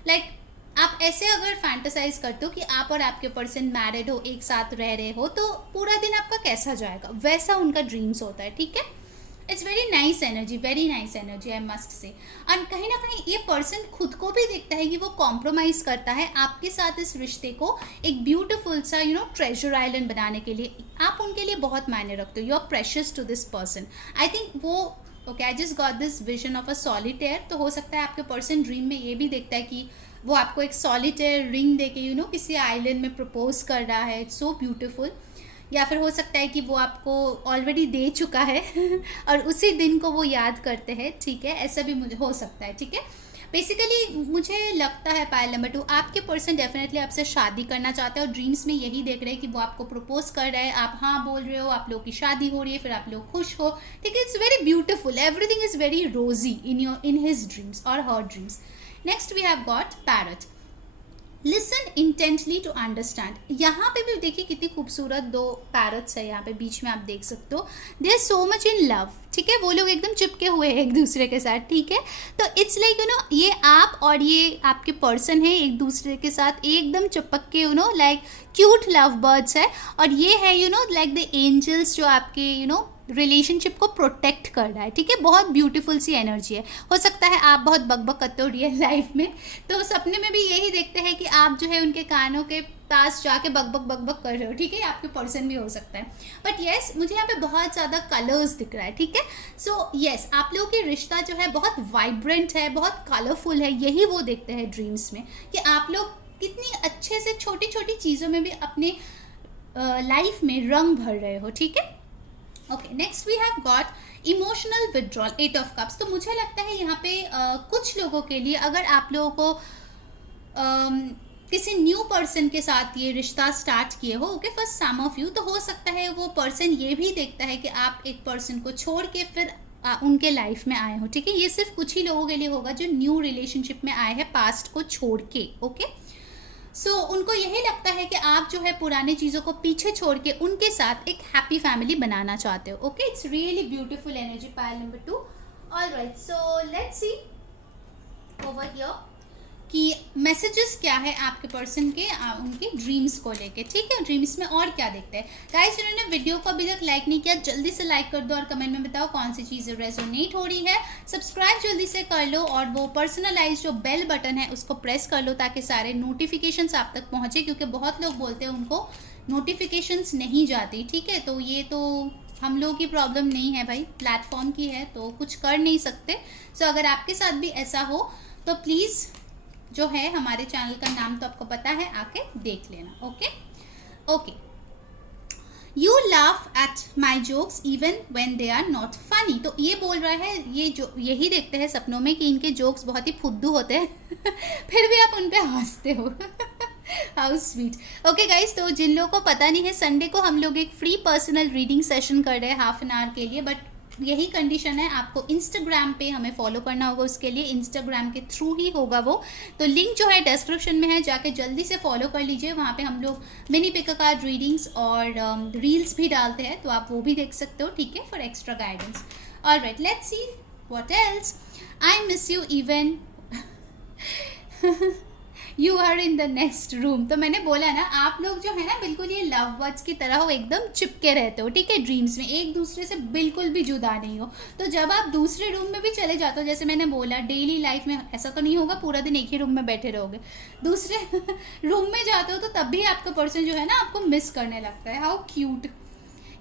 लाइक आप ऐसे अगर फैंटेसाइज करते हो कि आप और आपके पर्सन मैरिड हो, एक साथ रह रहे हो, तो पूरा दिन आपका कैसा जाएगा, वैसा उनका ड्रीम्स होता है। ठीक है, it's very nice energy I must say. और कहीं ना कहीं ये पर्सन खुद को भी देखता है कि वो कॉम्प्रोमाइज़ करता है आपके साथ इस रिश्ते को एक ब्यूटीफुल सा ट्रेजर आइलैंड बनाने के लिए। आप उनके लिए बहुत मायने रखते हो, you are precious to this person. I think वो okay, I just got this vision of a solitaire. तो हो सकता है आपके पर्सन ड्रीम में ये भी देखता है कि वो आपको एक सॉलिटेयर रिंग दे के किसी आइलैंड में प्रपोज कर रहा है। It's so beautiful. या फिर हो सकता है कि वो आपको ऑलरेडी दे चुका है और उसी दिन को वो याद करते हैं। ठीक है, ऐसा भी मुझे हो सकता है। ठीक है, बेसिकली मुझे लगता है पायल नंबर 2, आपके पर्सन डेफिनेटली आपसे शादी करना चाहते हैं और ड्रीम्स में यही देख रहे हैं कि वो आपको प्रपोज कर रहे हैं, आप हाँ बोल रहे हो, आप लोगों की शादी हो रही है, फिर आप लोग खुश हो। ठीक है, it's very beautiful, everything is very rosy in his dreams और her dreams. Next we have got parrot. Listen intently to understand. यहाँ पे भी देखिए कितनी खूबसूरत दो पैरट्स है, यहाँ पे बीच में आप देख सकते हो। They are so much in love, ठीक है, वो लोग एकदम चिपके हुए हैं एक दूसरे के साथ, ठीक है। तो इट्स लाइक ये आप और ये आपके पर्सन है एक दूसरे के साथ एकदम चिपक के लाइक क्यूट लव बर्ड्स है। और ये है लाइक द एंजल्स जो आपके रिलेशनशिप को प्रोटेक्ट कर रहा है, ठीक है। बहुत ब्यूटीफुल सी एनर्जी है। हो सकता है आप बहुत बकबक करते हो रियल लाइफ में, तो सपने में भी यही देखते हैं कि आप जो है उनके कानों के पास जाके बकबक कर रहे हो, ठीक है। आपके पर्सन भी हो सकता है, बट येस मुझे यहाँ पे बहुत ज़्यादा कलर्स दिख रहा है, ठीक है। सो येस आप लोगों की रिश्ता जो है बहुत वाइब्रेंट है, बहुत कलरफुल है। यही वो देखते हैं ड्रीम्स में कि आप लोग कितनी अच्छे से छोटी छोटी चीज़ों में भी अपने लाइफ में रंग भर रहे हो, ठीक है। Okay, next we have got emotional withdrawal, 8 of cups. तो मुझे लगता है यहाँ पे कुछ लोगों के लिए अगर आप लोगों को किसी न्यू पर्सन के साथ ये रिश्ता स्टार्ट किए हो, okay, for some of you, तो हो सकता है वो पर्सन ये भी देखता है कि आप एक पर्सन को छोड़ के फिर उनके लाइफ में आए हो, ठीक है। ये सिर्फ कुछ ही लोगों के लिए होगा जो न्यू रिलेशनशिप में आए हैं पास्ट को छोड़ के, ओके। सो उनको यही लगता है कि आप जो है पुरानी चीज़ों को पीछे छोड़ के उनके साथ एक हैप्पी फैमिली बनाना चाहते हो, okay. It's really beautiful energy, pile number 2। Alright, so let's C over here कि मैसेजेस क्या है आपके पर्सन के उनके ड्रीम्स को लेके, ठीक है। ड्रीम्स में और क्या देखते हैं। गाइस जिन्होंने वीडियो को अभी तक लाइक नहीं किया जल्दी से लाइक कर दो और कमेंट में बताओ कौन सी चीज़ें रेजोनेट हो रही है। सब्सक्राइब जल्दी से कर लो और वो पर्सनलाइज जो बेल बटन है उसको प्रेस कर लो ताकि सारे नोटिफिकेशंस आप तक पहुँचे, क्योंकि बहुत लोग बोलते हैं उनको नोटिफिकेशंस नहीं जाती, ठीक है। तो ये तो हम लोगों की प्रॉब्लम नहीं है भाई, प्लेटफॉर्म की है, तो कुछ कर नहीं सकते। सो अगर आपके साथ भी ऐसा हो तो प्लीज़ जो है हमारे चैनल का नाम तो आपको पता है, आके देख लेना, okay okay. You laugh at my jokes even when they are not funny. तो ये बोल रहा है, ये जो यही देखते हैं सपनों में कि इनके जोक्स बहुत ही फुद्दू होते हैं फिर भी आप उन पर हंसते हो हाउ स्वीट। ओके गाइज, तो जिन लोगों को पता नहीं है, संडे को हम लोग एक फ्री पर्सनल रीडिंग सेशन कर रहे हैं हाफ एन आवर के लिए, बट यही कंडीशन है, आपको इंस्टाग्राम पे हमें फॉलो करना होगा, उसके लिए इंस्टाग्राम के थ्रू ही होगा वो। तो लिंक जो है डिस्क्रिप्शन में है, जाके जल्दी से फॉलो कर लीजिए। वहाँ पे हम लोग मिनी पिक कार्ड रीडिंग्स और रील्स भी डालते हैं, तो आप वो भी देख सकते हो, ठीक है, for extra guidance. Alright, let's see what else. I miss you even you are in the next room. तो मैंने बोला ना, आप लोग जो है ना बिल्कुल ये लव बर्ड्स की तरह हो, एकदम चिपके रहते हो, ठीक है, ड्रीम्स में एक दूसरे से बिल्कुल भी जुदा नहीं हो। तो जब आप दूसरे रूम में भी चले जाते हो, जैसे मैंने बोला डेली लाइफ में ऐसा तो नहीं होगा पूरा दिन एक ही रूम में बैठे रहोगे, दूसरे रूम में जाते हो तो तब भी आपका पर्सन जो है ना आपको मिस करने लगता है। How cute.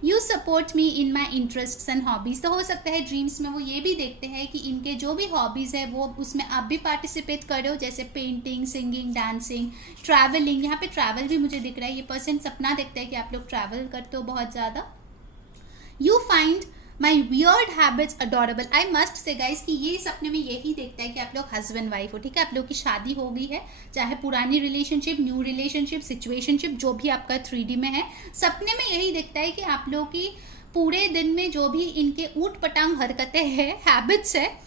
You support me in my interests and hobbies. तो हो सकता है ड्रीम्स में वो ये भी देखते हैं कि इनके जो भी हॉबीज़ है वो उसमें आप भी पार्टिसिपेट कर रहे हो, जैसे पेंटिंग, सिंगिंग, डांसिंग, ट्रैवलिंग। यहाँ पे ट्रैवल भी मुझे दिख रहा है, ये पर्सन सपना देखता है कि आप लोग ट्रैवल करते हो बहुत ज़्यादा। You find my weird habits adorable. I must say guys कि ये सपने में यही देखता है कि आप लोग हस्बैंड वाइफ हो, ठीक है, आप लोग की शादी हो गई है, चाहे पुरानी रिलेशनशिप, न्यू रिलेशनशिप, सिचुएशनशिप, जो भी आपका 3D में है, सपने में यही देखता है कि आप लोग की पूरे दिन में जो भी इनके ऊट पटांग हरकतें हैं, हैबिट्स है,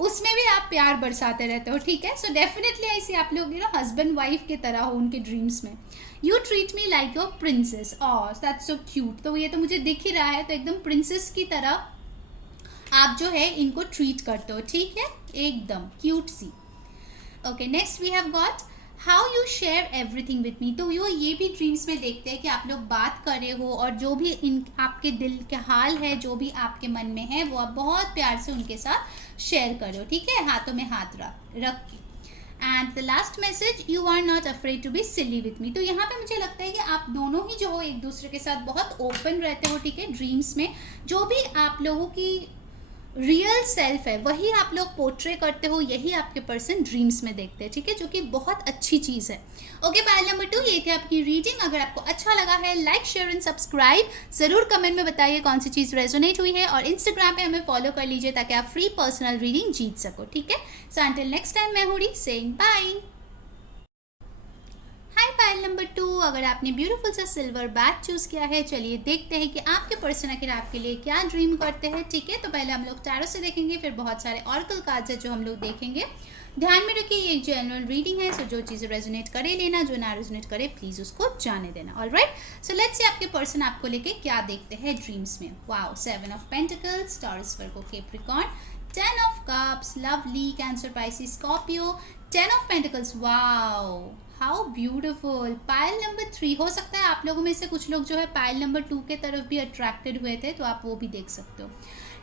उसमें भी आप प्यार बरसाते रहते हो, ठीक है। सो डेफिनेटली ऐसे आप लोग हस्बैंड वाइफ की तरह हो उनके ड्रीम्स में। You treat me like your princess, that's so cute. तो ये तो मुझे दिख ही रहा है, तो एकदम प्रिंसेस की तरह आप जो है इनको ट्रीट करते हो, ठीक है, एकदम क्यूट सी। Okay, next we have got how you share everything with me. तो ये भी ड्रीम्स में देखते हैं कि आप लोग बात कर रहे हो और जो भी इन आपके दिल के हाल है, जो भी आपके मन में है, वो आप बहुत प्यार से उनके साथ शेयर करो, ठीक है, हाथों में हाथ रख के। And the last message, you are not afraid to be silly with me. तो यहाँ पे मुझे लगता है कि आप दोनों ही जो हो एक दूसरे के साथ बहुत ओपन रहते हो, ठीक है। ड्रीम्स में जो भी आप लोगों की रियल सेल्फ है वही आप लोग पोर्ट्रे करते हो, यही आपके पर्सन ड्रीम्स में देखते हैं, ठीक है, जो कि बहुत अच्छी चीज़ है। ओके, पाइल नंबर 2 ये थी आपकी रीडिंग। अगर आपको अच्छा लगा है, लाइक, शेयर एंड सब्सक्राइब ज़रूर कमेंट में बताइए कौन सी चीज़ रेजोनेट हुई है, और इंस्टाग्राम पे हमें फॉलो कर लीजिए ताकि आप फ्री पर्सनल रीडिंग जीत सको, ठीक है। सो अंटिल नेक्स्ट टाइम, मैं हूँ सेइंग बाय। हाय पाइल नंबर 2, अगर आपने ब्यूटीफुल सा सिल्वर बैग चूज़ किया है, चलिए देखते हैं कि आपके पर्सन आखिर आपके लिए क्या ड्रीम करते हैं, ठीक है। तो पहले हम लोग टैरो से देखेंगे, फिर बहुत सारे ऑरेकल कार्ड्स है जो हम लोग देखेंगे। ध्यान में रखिए ये एक जनरल रीडिंग है, सो जो चीज़ें रेजोनेट करे लेना, जो ना रेजोनेट करे प्लीज़ उसको जाने देना। ऑलराइट, सो लेट्स सी आपके पर्सन आपको लेके क्या देखते हैं ड्रीम्स में। Wow, 7 of pentacles, taurus, Virgo, Capricorn, 10 of cups, lovely, cancer, Pisces, Scorpio, 10 of pentacles. Wow, how beautiful. Pile number 3, हो सकता है आप लोगों में से कुछ लोग जो है पाइल नंबर 2 के तरफ भी अट्रैक्टेड हुए थे, तो आप वो भी देख सकते हो।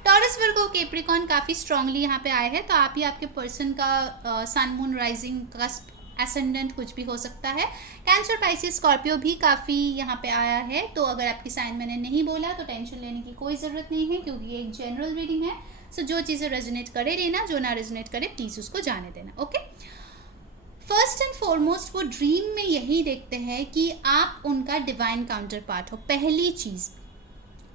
टॉरस, वर्गो, कैप्रिकॉर्न काफ़ी स्ट्रांगली यहाँ पे आए हैं, तो आप ही आपके पर्सन का सन, मून, राइजिंग, कस्प, एसेंडेंट कुछ भी हो सकता है। कैंसर, पाइसिस, स्कॉर्पियो भी काफ़ी यहाँ पे आया है, तो अगर आपकी साइन मैंने नहीं बोला तो टेंशन लेने की कोई ज़रूरत नहीं है, क्योंकि ये एक जनरल रीडिंग है। सो जो चीज़ें रेजोनेट करे लेना, जो ना रेजोनेट करे प्लीज़ उसको जाने देना। ओके, फर्स्ट एंड फॉरमोस्ट वो ड्रीम में यही देखते हैं कि आप उनका डिवाइन काउंटर पार्ट हो। पहली चीज़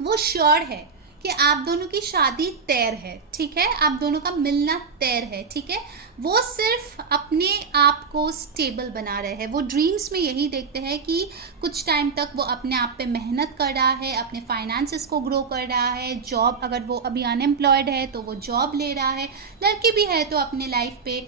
वो श्योर है कि आप दोनों की शादी तय है, ठीक है, आप दोनों का मिलना तय है, ठीक है। वो सिर्फ अपने आप को स्टेबल बना रहे हैं। वो ड्रीम्स में यही देखते हैं कि कुछ टाइम तक वो अपने आप पे मेहनत कर रहा है, अपने फाइनेंसेस को ग्रो कर रहा है, जॉब, अगर वो अभी अनएम्प्लॉयड है तो वो जॉब ले रहा है, लड़की भी है तो अपने लाइफ पे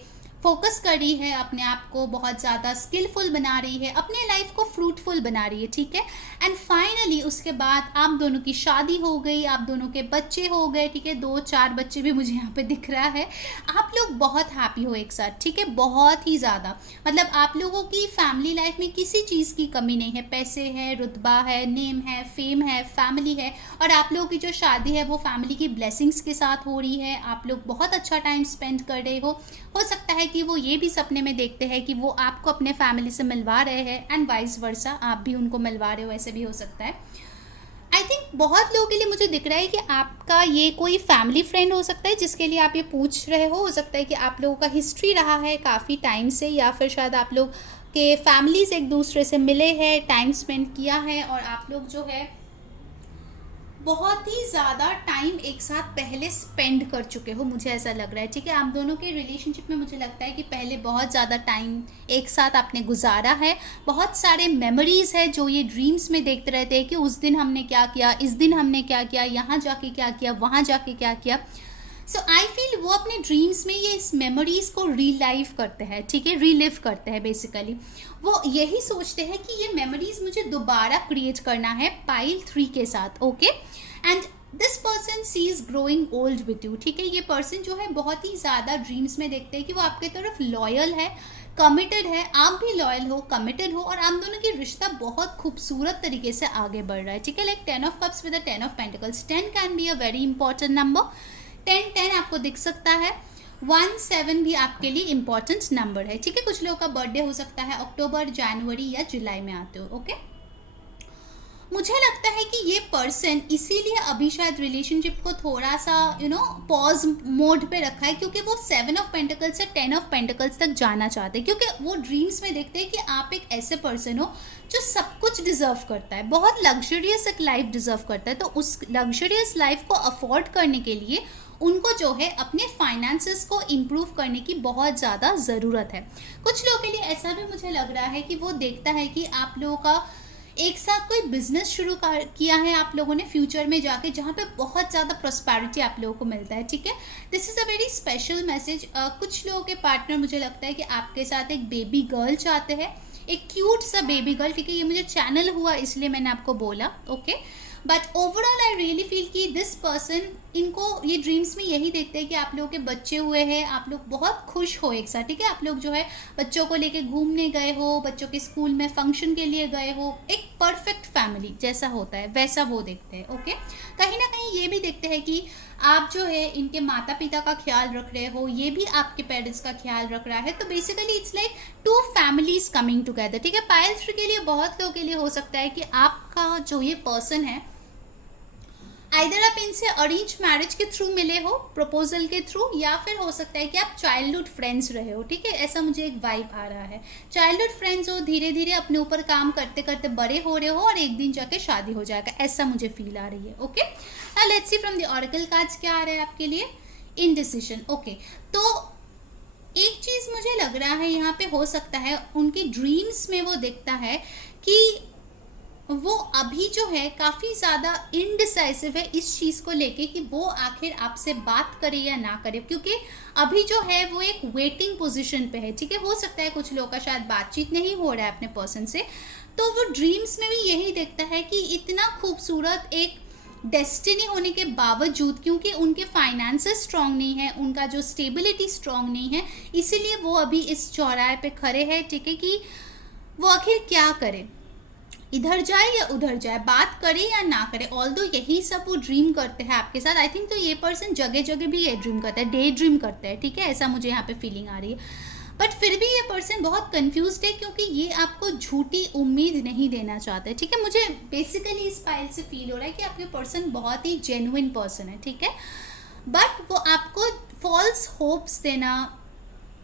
फोकस कर रही है, अपने आप को बहुत ज़्यादा स्किलफुल बना रही है, अपने लाइफ को फ्रूटफुल बना रही है, ठीक है। एंड फाइनली उसके बाद आप दोनों की शादी हो गई, आप दोनों के बच्चे हो गए, ठीक है, 2-4 बच्चे भी मुझे यहाँ पे दिख रहा है। आप लोग बहुत हैप्पी हो एक साथ, ठीक है, बहुत ही ज़्यादा। मतलब आप लोगों की फैमिली लाइफ में किसी चीज़ की कमी नहीं है, पैसे है, रुतबा है, नेम है, फेम है, फैमिली है, और आप लोगों की जो शादी है वो फैमिली की ब्लेसिंग्स के साथ हो रही है। आप लोग बहुत अच्छा टाइम स्पेंड कर रहे हो सकता है कि वो ये भी सपने में देखते हैं कि वो आपको अपने फैमिली से मिलवा रहे हैं, एंड वाइस वर्सा, आप भी उनको मिलवा रहे हो, ऐसे भी हो सकता है। आई थिंक बहुत लोगों के लिए मुझे दिख रहा है कि आपका ये कोई फैमिली फ्रेंड हो सकता है जिसके लिए आप ये पूछ रहे हो सकता है कि आप लोगों का हिस्ट्री रहा है काफ़ी टाइम से, या फिर शायद आप लोग के फैमिलीज एक दूसरे से मिले हैं, टाइम स्पेंड किया है, और आप लोग जो है बहुत ही ज़्यादा टाइम एक साथ पहले स्पेंड कर चुके हो, मुझे ऐसा लग रहा है, ठीक है। आप दोनों के रिलेशनशिप में मुझे लगता है कि पहले बहुत ज़्यादा टाइम एक साथ आपने गुजारा है, बहुत सारे मेमोरीज़ है जो ये ड्रीम्स में देखते रहते हैं कि उस दिन हमने क्या किया, इस दिन हमने क्या किया, यहाँ जाके क्या किया, वहाँ जाके क्या किया। सो आई फील वो अपने ड्रीम्स में ये इस मेमोरीज को रीलाइव करते हैं, ठीक है, रीलिव करते हैं। बेसिकली वो यही सोचते हैं कि ये मेमोरीज मुझे दोबारा क्रिएट करना है पाइल 3 के साथ। Okay, and this person sees growing old with you, ठीक है। ये पर्सन जो है बहुत ही ज़्यादा ड्रीम्स में देखते हैं कि वो आपके तरफ लॉयल है, कमिटेड है, आप भी लॉयल हो, कमिटेड हो, और आप दोनों की रिश्ता बहुत खूबसूरत तरीके से आगे बढ़ रहा है, ठीक है। Like 10 of cups with 10 of pentacles, 10 can be a very important number. 10 आपको दिख सकता है, 1-7 भी आपके लिए इंपॉर्टेंट नंबर है, ठीक है। कुछ लोगों का बर्थडे हो सकता है अक्टूबर, जनवरी या जुलाई में आते हो। ओके, मुझे लगता है कि ये पर्सन इसीलिए अभी शायद रिलेशनशिप को थोड़ा सा पॉज मोड पे रखा है, क्योंकि वो 7 ऑफ पेंटिकल्स से 10 ऑफ पेंटिकल्स तक जाना चाहते हैं, क्योंकि वो ड्रीम्स में देखते हैं कि आप एक ऐसे पर्सन हो जो सब कुछ डिजर्व करता है, बहुत लग्जरियस एक लाइफ डिजर्व करता है। तो उस लग्जरियस लाइफ को अफोर्ड करने के लिए उनको जो है अपने फाइनेंसेस को इम्प्रूव करने की बहुत ज़्यादा ज़रूरत है। कुछ लोगों के लिए ऐसा भी मुझे लग रहा है कि वो देखता है कि आप लोगों का एक साथ कोई बिजनेस शुरू किया है आप लोगों ने फ्यूचर में जाके, जहाँ पे बहुत ज़्यादा प्रॉस्पेरिटी आप लोगों को मिलता है, ठीक है। This is a very special message. कुछ लोगों के पार्टनर मुझे लगता है कि आपके साथ एक बेबी गर्ल चाहते हैं, एक क्यूट सा बेबी गर्ल, ठीक है। ये मुझे चैनल हुआ इसलिए मैंने आपको बोला, okay. But overall I really feel कि दिस पर्सन, इनको ये ड्रीम्स में यही देखते हैं कि आप लोगों के बच्चे हुए हैं, आप लोग बहुत खुश हो एक साथ, ठीक है। आप लोग जो है बच्चों को लेके घूमने गए हो, बच्चों के स्कूल में फंक्शन के लिए गए हो, एक परफेक्ट फैमिली जैसा होता है वैसा वो देखते हैं, ओके। कहीं ना कहीं ये भी देखते हैं कि आप जो है इनके माता पिता का ख्याल रख रहे हो, ये भी आपके पेरेंट्स का ख्याल रख रहा है। तो basically it's like 2 families coming together, ठीक है। पाइल 3 के लिए बहुत लोगों के लिए हो सकता है कि आपका जो ये पर्सन है, आइदर आप इनसे अरेंज मैरिज के थ्रू मिले हो, प्रपोजल के थ्रू, या फिर हो सकता है कि आप चाइल्डहुड फ्रेंड्स रहे हो, ठीक है। ऐसा मुझे एक वाइब आ रहा है, चाइल्डहुड फ्रेंड्स हो, धीरे धीरे अपने ऊपर काम करते करते बड़े हो रहे हो और एक दिन जाके शादी हो जाएगा, ऐसा मुझे फील आ रही है, okay. Now let's see from the oracle cards क्या आ रहा है आपके लिए। इनडिसिजन, ओके। तो एक चीज़ मुझे लग रहा है यहाँ पे, हो सकता है उनकी ड्रीम्स में वो देखता है कि वो अभी जो है काफ़ी ज़्यादा इनडिसाइसिव है इस चीज़ को लेके कि वो आखिर आपसे बात करे या ना करे, क्योंकि अभी जो है वो एक वेटिंग पोजीशन पे है, ठीक है। हो सकता है कुछ लोगों का शायद बातचीत नहीं हो रहा है अपने पर्सन से, तो वो ड्रीम्स में भी यही देखता है कि इतना खूबसूरत एक डेस्टिनी होने के बावजूद, क्योंकि उनके फाइनेंसेस स्ट्रांग नहीं है, उनका जो स्टेबिलिटी स्ट्रांग नहीं है, इसीलिए वो अभी इस चौराहे पे खड़े हैं, ठीक है, कि वो आखिर क्या करे, इधर जाए या उधर जाए, बात करे या ना करे। ऑल्दो यही सब वो ड्रीम करते हैं आपके साथ, आई थिंक तो ये पर्सन जगह जगह भी ये ड्रीम करता है, डे ड्रीम करता है, ठीक है, ऐसा मुझे यहाँ पे फीलिंग आ रही है। बट फिर भी ये पर्सन बहुत कंफ्यूज्ड है, क्योंकि ये आपको झूठी उम्मीद नहीं देना चाहते, ठीक है। मुझे बेसिकली इस फाइल से फील हो रहा है कि आपके पर्सन बहुत ही जेन्युइन पर्सन है, ठीक है, बट वो आपको फॉल्स होप्स देना,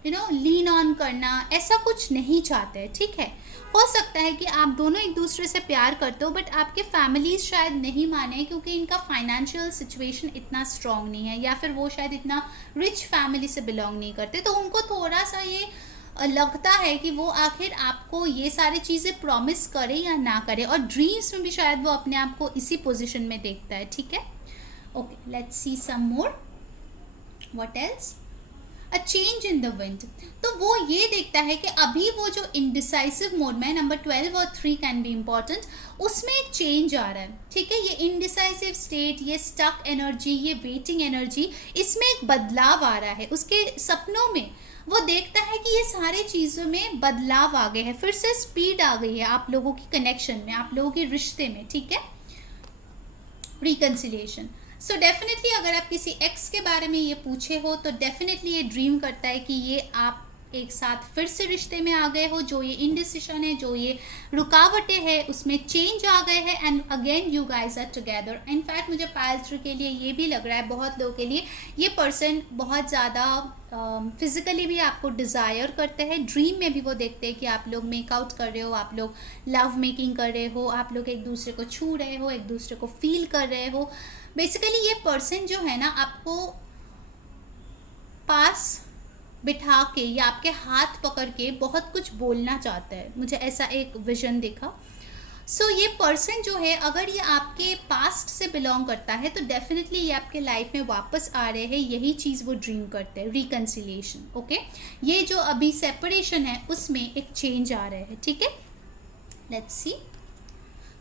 लीन ऑन करना, ऐसा कुछ नहीं चाहते हैं, ठीक है। हो सकता है कि आप दोनों एक दूसरे से प्यार करते हो, बट आपके फैमिलीज शायद नहीं माने, क्योंकि इनका फाइनेंशियल सिचुएशन इतना स्ट्रांग नहीं है, या फिर वो शायद इतना रिच फैमिली से बिलोंग नहीं करते, तो उनको थोड़ा सा ये लगता है कि वो आखिर आपको ये सारी चीज़ें प्रॉमिस करे या ना करे, और ड्रीम्स में भी शायद वो अपने आप को इसी पोजिशन में देखता है, ठीक है। Okay, let's see some more, what else, a change in the wind. तो वो ये देखता है कि अभी वो जो इनडिसाइसिव मोड में, नंबर 12 और 3 कैन बी इम्पॉर्टेंट, उसमें एक चेंज आ रहा है, ठीक है। ये इनडिसाइसिव स्टेट, ये स्टक एनर्जी, ये वेटिंग एनर्जी, इसमें एक बदलाव आ रहा है। उसके सपनों में वो देखता है कि ये सारे चीज़ों में बदलाव आ गए हैं, फिर से स्पीड आ गई है आप लोगों की कनेक्शन में, आप लोगों के रिश्ते में, ठीक है, रिकन्सिलिएशन। सो डेफिनेटली अगर आप किसी एक्स के बारे में ये पूछे हो, तो डेफिनेटली ये ड्रीम करता है कि ये आप एक साथ फिर से रिश्ते में आ गए हो, जो ये इनडिसिशन है, जो ये रुकावटें हैं, उसमें चेंज आ गए हैं, and again you guys are together. In fact मुझे पायल थ्रू के लिए ये भी लग रहा है, बहुत लोगों के लिए ये पर्सन बहुत ज़्यादा फिजिकली भी आपको डिज़ायर करते हैं, ड्रीम में भी वो देखते हैं कि आप लोग मेकआउट कर रहे हो, आप लोग लव मेकिंग कर रहे हो, आप लोग एक दूसरे को छू रहे हो, एक दूसरे को फील कर रहे हो। बेसिकली ये पर्सन जो है ना, आपको पास बिठा के या आपके हाथ पकड़ के बहुत कुछ बोलना चाहता है, मुझे ऐसा एक विजन देखा। सो ये पर्सन जो है, अगर ये आपके पास्ट से बिलोंग करता है, तो डेफिनेटली ये आपके लाइफ में वापस आ रहे हैं, यही चीज़ वो ड्रीम करते हैं, रिकन्सिलिएशन, ओके। ये जो अभी सेपरेशन है उसमें एक चेंज आ रहे हैं, ठीक है। Let's see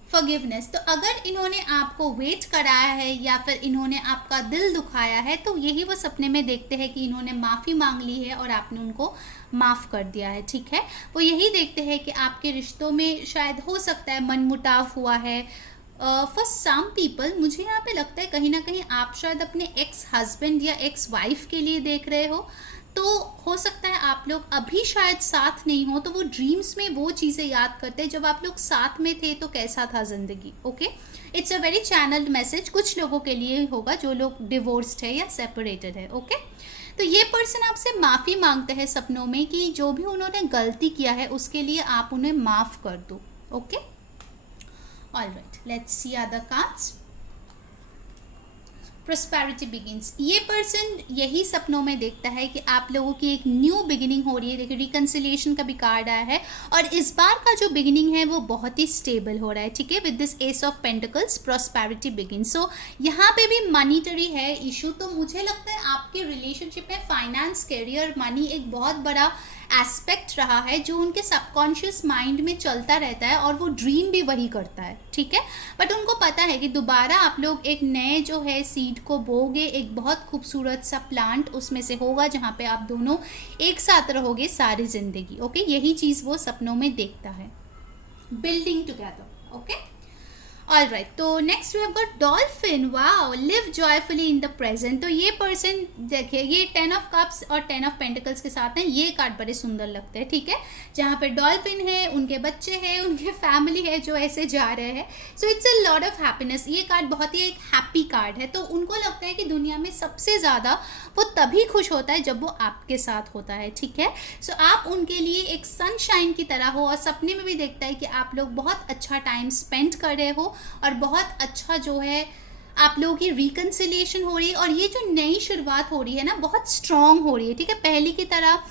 forgiveness. तो अगर इन्होंने आपको वेट कराया है या फिर इन्होंने आपका दिल दुखाया है, तो यही वो सपने में देखते हैं कि इन्होंने माफ़ी मांग ली है और आपने उनको माफ़ कर दिया है, ठीक है। वो यही देखते हैं कि आपके रिश्तों में शायद हो सकता है मनमुटाव हुआ है। फॉर सम पीपल मुझे यहाँ पे लगता है कहीं ना कहीं आप शायद अपने एक्स हस्बैंड या एक्स वाइफ के लिए देख रहे हो, तो हो सकता है आप लोग अभी शायद साथ नहीं हो, तो वो ड्रीम्स में वो चीज़ें याद करते हैं जब आप लोग साथ में थे, तो कैसा था ज़िंदगी, okay. It's a very channelled message, कुछ लोगों के लिए होगा जो लोग डिवोर्स्ड है या सेपरेटेड है, ओके। तो ये पर्सन आपसे माफ़ी मांगते हैं सपनों में कि जो भी उन्होंने गलती किया है उसके लिए आप उन्हें माफ़ कर दो, okay. Alright, let's C other cards. Prosperity begins. ये पर्सन यही सपनों में देखता है कि आप लोगों की एक न्यू बिगिनिंग हो रही है। देखिए रिकन्सिलिएशन का भी कार्ड आया है, और इस बार का जो बिगिनिंग है वो बहुत ही स्टेबल हो रहा है, ठीक है, with this ace of pentacles, prosperity begins. So यहाँ पे भी मनीटरी है इशू, तो मुझे लगता है आपके रिलेशनशिप में फाइनेंस, करियर, मनी एक बहुत बड़ा एस्पेक्ट रहा है जो उनके सबकॉन्शियस माइंड में चलता रहता है, और वो ड्रीम भी वही करता है, ठीक है। बट उनको पता है कि दोबारा आप लोग एक नए जो है सीड को बोगे, एक बहुत खूबसूरत सा प्लांट उसमें से होगा जहाँ पे आप दोनों एक साथ रहोगे सारी जिंदगी, ओके। यही चीज़ वो सपनों में देखता है, building together, okay. All right, तो next we have got dolphin. Wow, live joyfully in the present. तो ये पर्सन देखिए, ये 10 ऑफ कप्स और 10 ऑफ पेंटिकल्स के साथ हैं, ये कार्ड बड़े सुंदर लगते हैं, ठीक है। जहाँ पे डॉल्फिन है, उनके बच्चे हैं, उनके फैमिली है जो ऐसे जा रहे हैं, so it's a lot of happiness. ये कार्ड बहुत ही एक हैप्पी कार्ड है, तो उनको लगता है कि दुनिया में सबसे ज़्यादा वो तभी खुश होता है जब वो आपके साथ होता है, ठीक है। सो आप उनके लिए एक सनशाइन की तरह हो, और सपने में भी देखता है कि आप लोग बहुत अच्छा टाइम स्पेंड कर रहे हो, और बहुत अच्छा जो है आप लोगों की रिकन्सिलिएशन हो रही है, और ये जो नई शुरुआत हो रही है ना, बहुत स्ट्रॉन्ग हो रही है, ठीक है। पहले की तरह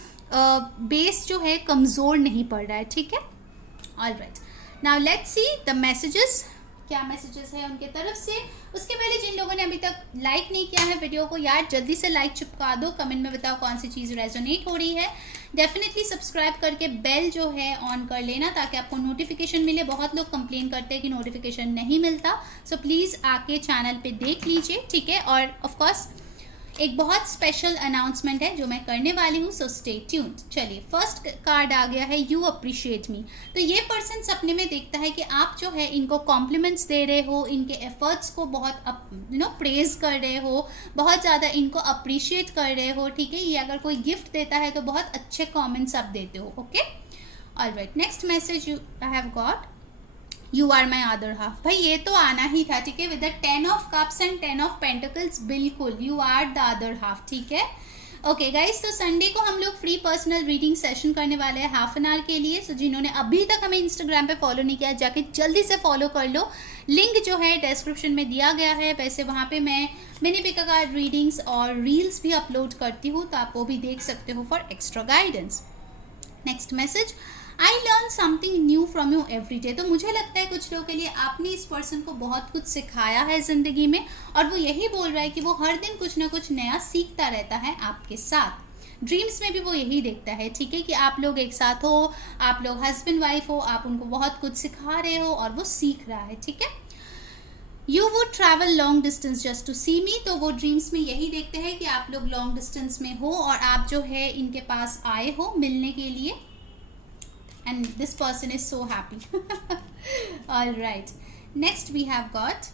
बेस जो है कमज़ोर नहीं पड़ रहा है, ठीक है। All right, now let's see the messages, क्या मैसेजेस है उनके तरफ से। उसके पहले जिन लोगों ने अभी तक लाइक नहीं किया है वीडियो को, यार जल्दी से लाइक चिपका दो, कमेंट में बताओ कौन सी चीज़ रेजोनेट हो रही है। डेफिनेटली सब्सक्राइब करके बेल जो है ऑन कर लेना ताकि आपको नोटिफिकेशन मिले। बहुत लोग कंप्लेन करते हैं कि नोटिफिकेशन नहीं मिलता, सो प्लीज़ आके चैनल पे देख लीजिए, ठीक है। और ऑफ कोर्स एक बहुत स्पेशल अनाउंसमेंट है जो मैं करने वाली हूँ, सो स्टे ट्यून्ड। चलिए, फर्स्ट कार्ड आ गया है, यू अप्रिशिएट मी। तो ये पर्सन सपने में देखता है कि आप जो है इनको कॉम्प्लीमेंट्स दे रहे हो, इनके एफर्ट्स को बहुत प्रेज कर रहे हो, बहुत ज़्यादा इनको अप्रिशिएट कर रहे हो, ठीक है। ये अगर कोई गिफ्ट देता है तो बहुत अच्छे कॉमेंट्स आप देते हो, okay. Alright, next message I have got, you are my other half. भाई ये तो आना ही था, ठीक है, with the 10 of cups and 10 of pentacles, बिल्कुल you are the other half, ठीक है। ओके गाइस, तो संडे को हम लोग फ्री पर्सनल रीडिंग सेशन करने वाले हैं हाफ एन आवर के लिए। सो जिन्होंने अभी तक हमें इंस्टाग्राम पे फॉलो नहीं किया, जाके जल्दी से फॉलो कर लो, लिंक जो है डिस्क्रिप्शन में दिया गया है। वैसे वहाँ पे मैं मिनी पिका कार्ड रीडिंग्स और रील्स भी अपलोड करती हूँ, तो आप वो भी देख सकते हो for extra guidance. Next message, I learn something new from you every day. तो मुझे लगता है कुछ लोगों के लिए आपने इस पर्सन को बहुत कुछ सिखाया है ज़िंदगी में, और वो यही बोल रहा है कि वो हर दिन कुछ ना कुछ नया सीखता रहता है आपके साथ। ड्रीम्स में भी वो यही देखता है, ठीक है, कि आप लोग एक साथ हो, आप लोग हस्बैंड वाइफ हो, आप उनको बहुत कुछ सिखा रहे हो और वो सीख रहा है, ठीक है। You would travel long distance just to see me. तो वो ड्रीम्स में यही देखते हैं कि आप लोग लॉन्ग डिस्टेंस में हो और आप जो है इनके पास आए हो मिलने के लिए, and this person is so happy. All right, next we have got,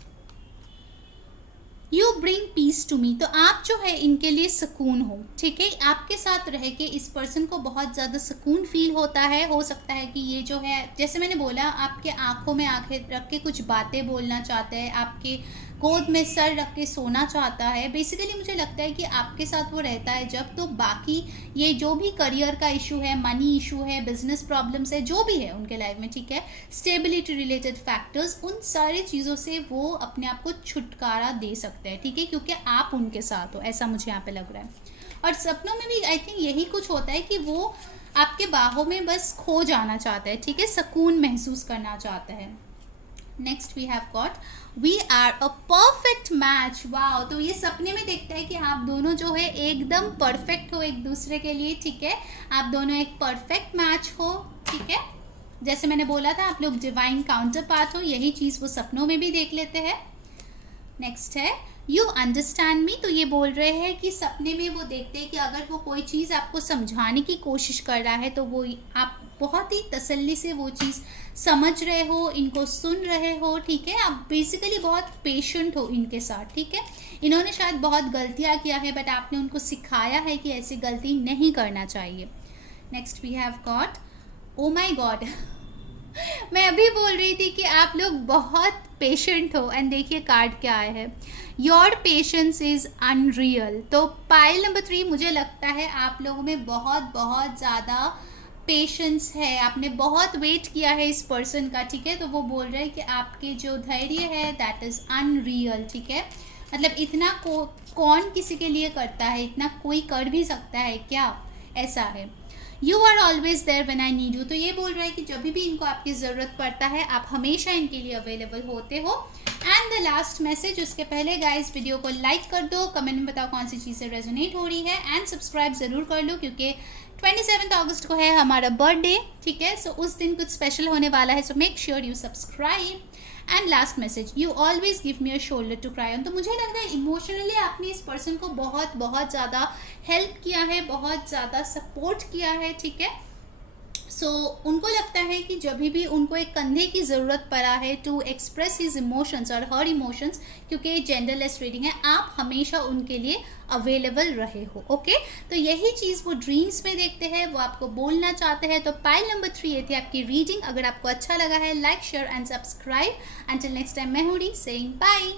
you bring peace to me. तो आप जो है इनके लिए सुकून हो, ठीक है। आपके साथ रह के इस पर्सन को बहुत ज़्यादा सुकून फील होता है। हो सकता है कि ये जो है, जैसे मैंने बोला, आपके आंखों में आंखें रख के कुछ बातें बोलना चाहता है, आपके गोद में सर रख के सोना चाहता है। बेसिकली मुझे लगता है कि आपके साथ वो रहता है जब, तो बाकी ये जो भी करियर का इशू है, मनी इशू है, बिजनेस प्रॉब्लम्स है, जो भी है उनके लाइफ में, ठीक है, स्टेबिलिटी रिलेटेड फैक्टर्स, उन सारी चीज़ों से वो अपने आप को छुटकारा दे सकते हैं, ठीक है, क्योंकि आप उनके साथ हो, ऐसा मुझे यहाँ पे लग रहा है। और सपनों में भी आई थिंक यही कुछ होता है कि वो आपके बाहों में बस खो जाना चाहता है, ठीक है, सुकून महसूस करना चाहता है। Next we have got, we are a perfect match. Wow, तो ये सपने में देखता है कि आप दोनों जो है एकदम परफेक्ट हो एक दूसरे के लिए, ठीक है, आप दोनों एक परफेक्ट मैच हो, ठीक है। जैसे मैंने बोला था, आप लोग डिवाइन काउंटर पार्ट हो, यही चीज़ वो सपनों में भी देख लेते हैं। नेक्स्ट है, यू अंडरस्टैंड मी। तो ये बोल रहे हैं कि सपने में वो देखते हैं कि अगर वो कोई चीज़ आपको समझाने की कोशिश कर रहा है तो वो आप बहुत ही तसल्ली से वो चीज़ समझ रहे हो, इनको सुन रहे हो, ठीक है। आप बेसिकली बहुत पेशेंट हो इनके साथ, ठीक है। इन्होंने शायद बहुत गलतियाँ किया है, बट आपने उनको सिखाया है कि ऐसी गलती नहीं करना चाहिए। Next we have got, oh my God, मैं अभी बोल रही थी कि आप लोग बहुत पेशेंट हो, एंड देखिए कार्ड क्या आया है, योर पेशेंस इज़ अनरियल। तो पाइल नंबर 3, मुझे लगता है आप लोगों में बहुत बहुत ज़्यादा पेशेंस है, आपने बहुत वेट किया है इस पर्सन का, ठीक है। तो वो बोल रहे हैं कि आपके जो धैर्य है दैट इज़ अनरियल, ठीक है। मतलब इतना कौन किसी के लिए करता है, इतना कोई कर भी सकता है क्या, ऐसा है। You are always there when I need you. तो ये बोल रहा है कि जब भी इनको आपकी ज़रूरत पड़ता है आप हमेशा इनके लिए अवेलेबल होते हो। एंड द लास्ट मैसेज, उसके पहले गाइस वीडियो को लाइक कर दो, कमेंट में बताओ कौन सी चीज़ें रेजोनेट हो रही है, एंड सब्सक्राइब ज़रूर कर लो क्योंकि 27 अगस्त को है हमारा बर्थडे, ठीक है। सो उस दिन कुछ स्पेशल होने वाला है, so make sure you subscribe. And last message, you always give me a shoulder to cry on. तो मुझे लग रहा है इमोशनली आपने इस पर्सन को बहुत बहुत ज़्यादा हेल्प किया है, बहुत ज़्यादा सपोर्ट किया है, ठीक है। सो उनको लगता है कि जब भी उनको एक कंधे की ज़रूरत पड़ा है टू एक्सप्रेस हिज इमोशंस और हर इमोशंस, क्योंकि ये जेंडरलेस रीडिंग है, आप हमेशा उनके लिए अवेलेबल रहे हो, ओके। तो यही चीज़ वो ड्रीम्स में देखते हैं, वो आपको बोलना चाहते हैं। तो पाइल नंबर 3 ये थी आपकी रीडिंग। अगर आपको अच्छा लगा है, like share and subscribe. Until next time, मैं हूँ री सेइंग बाय।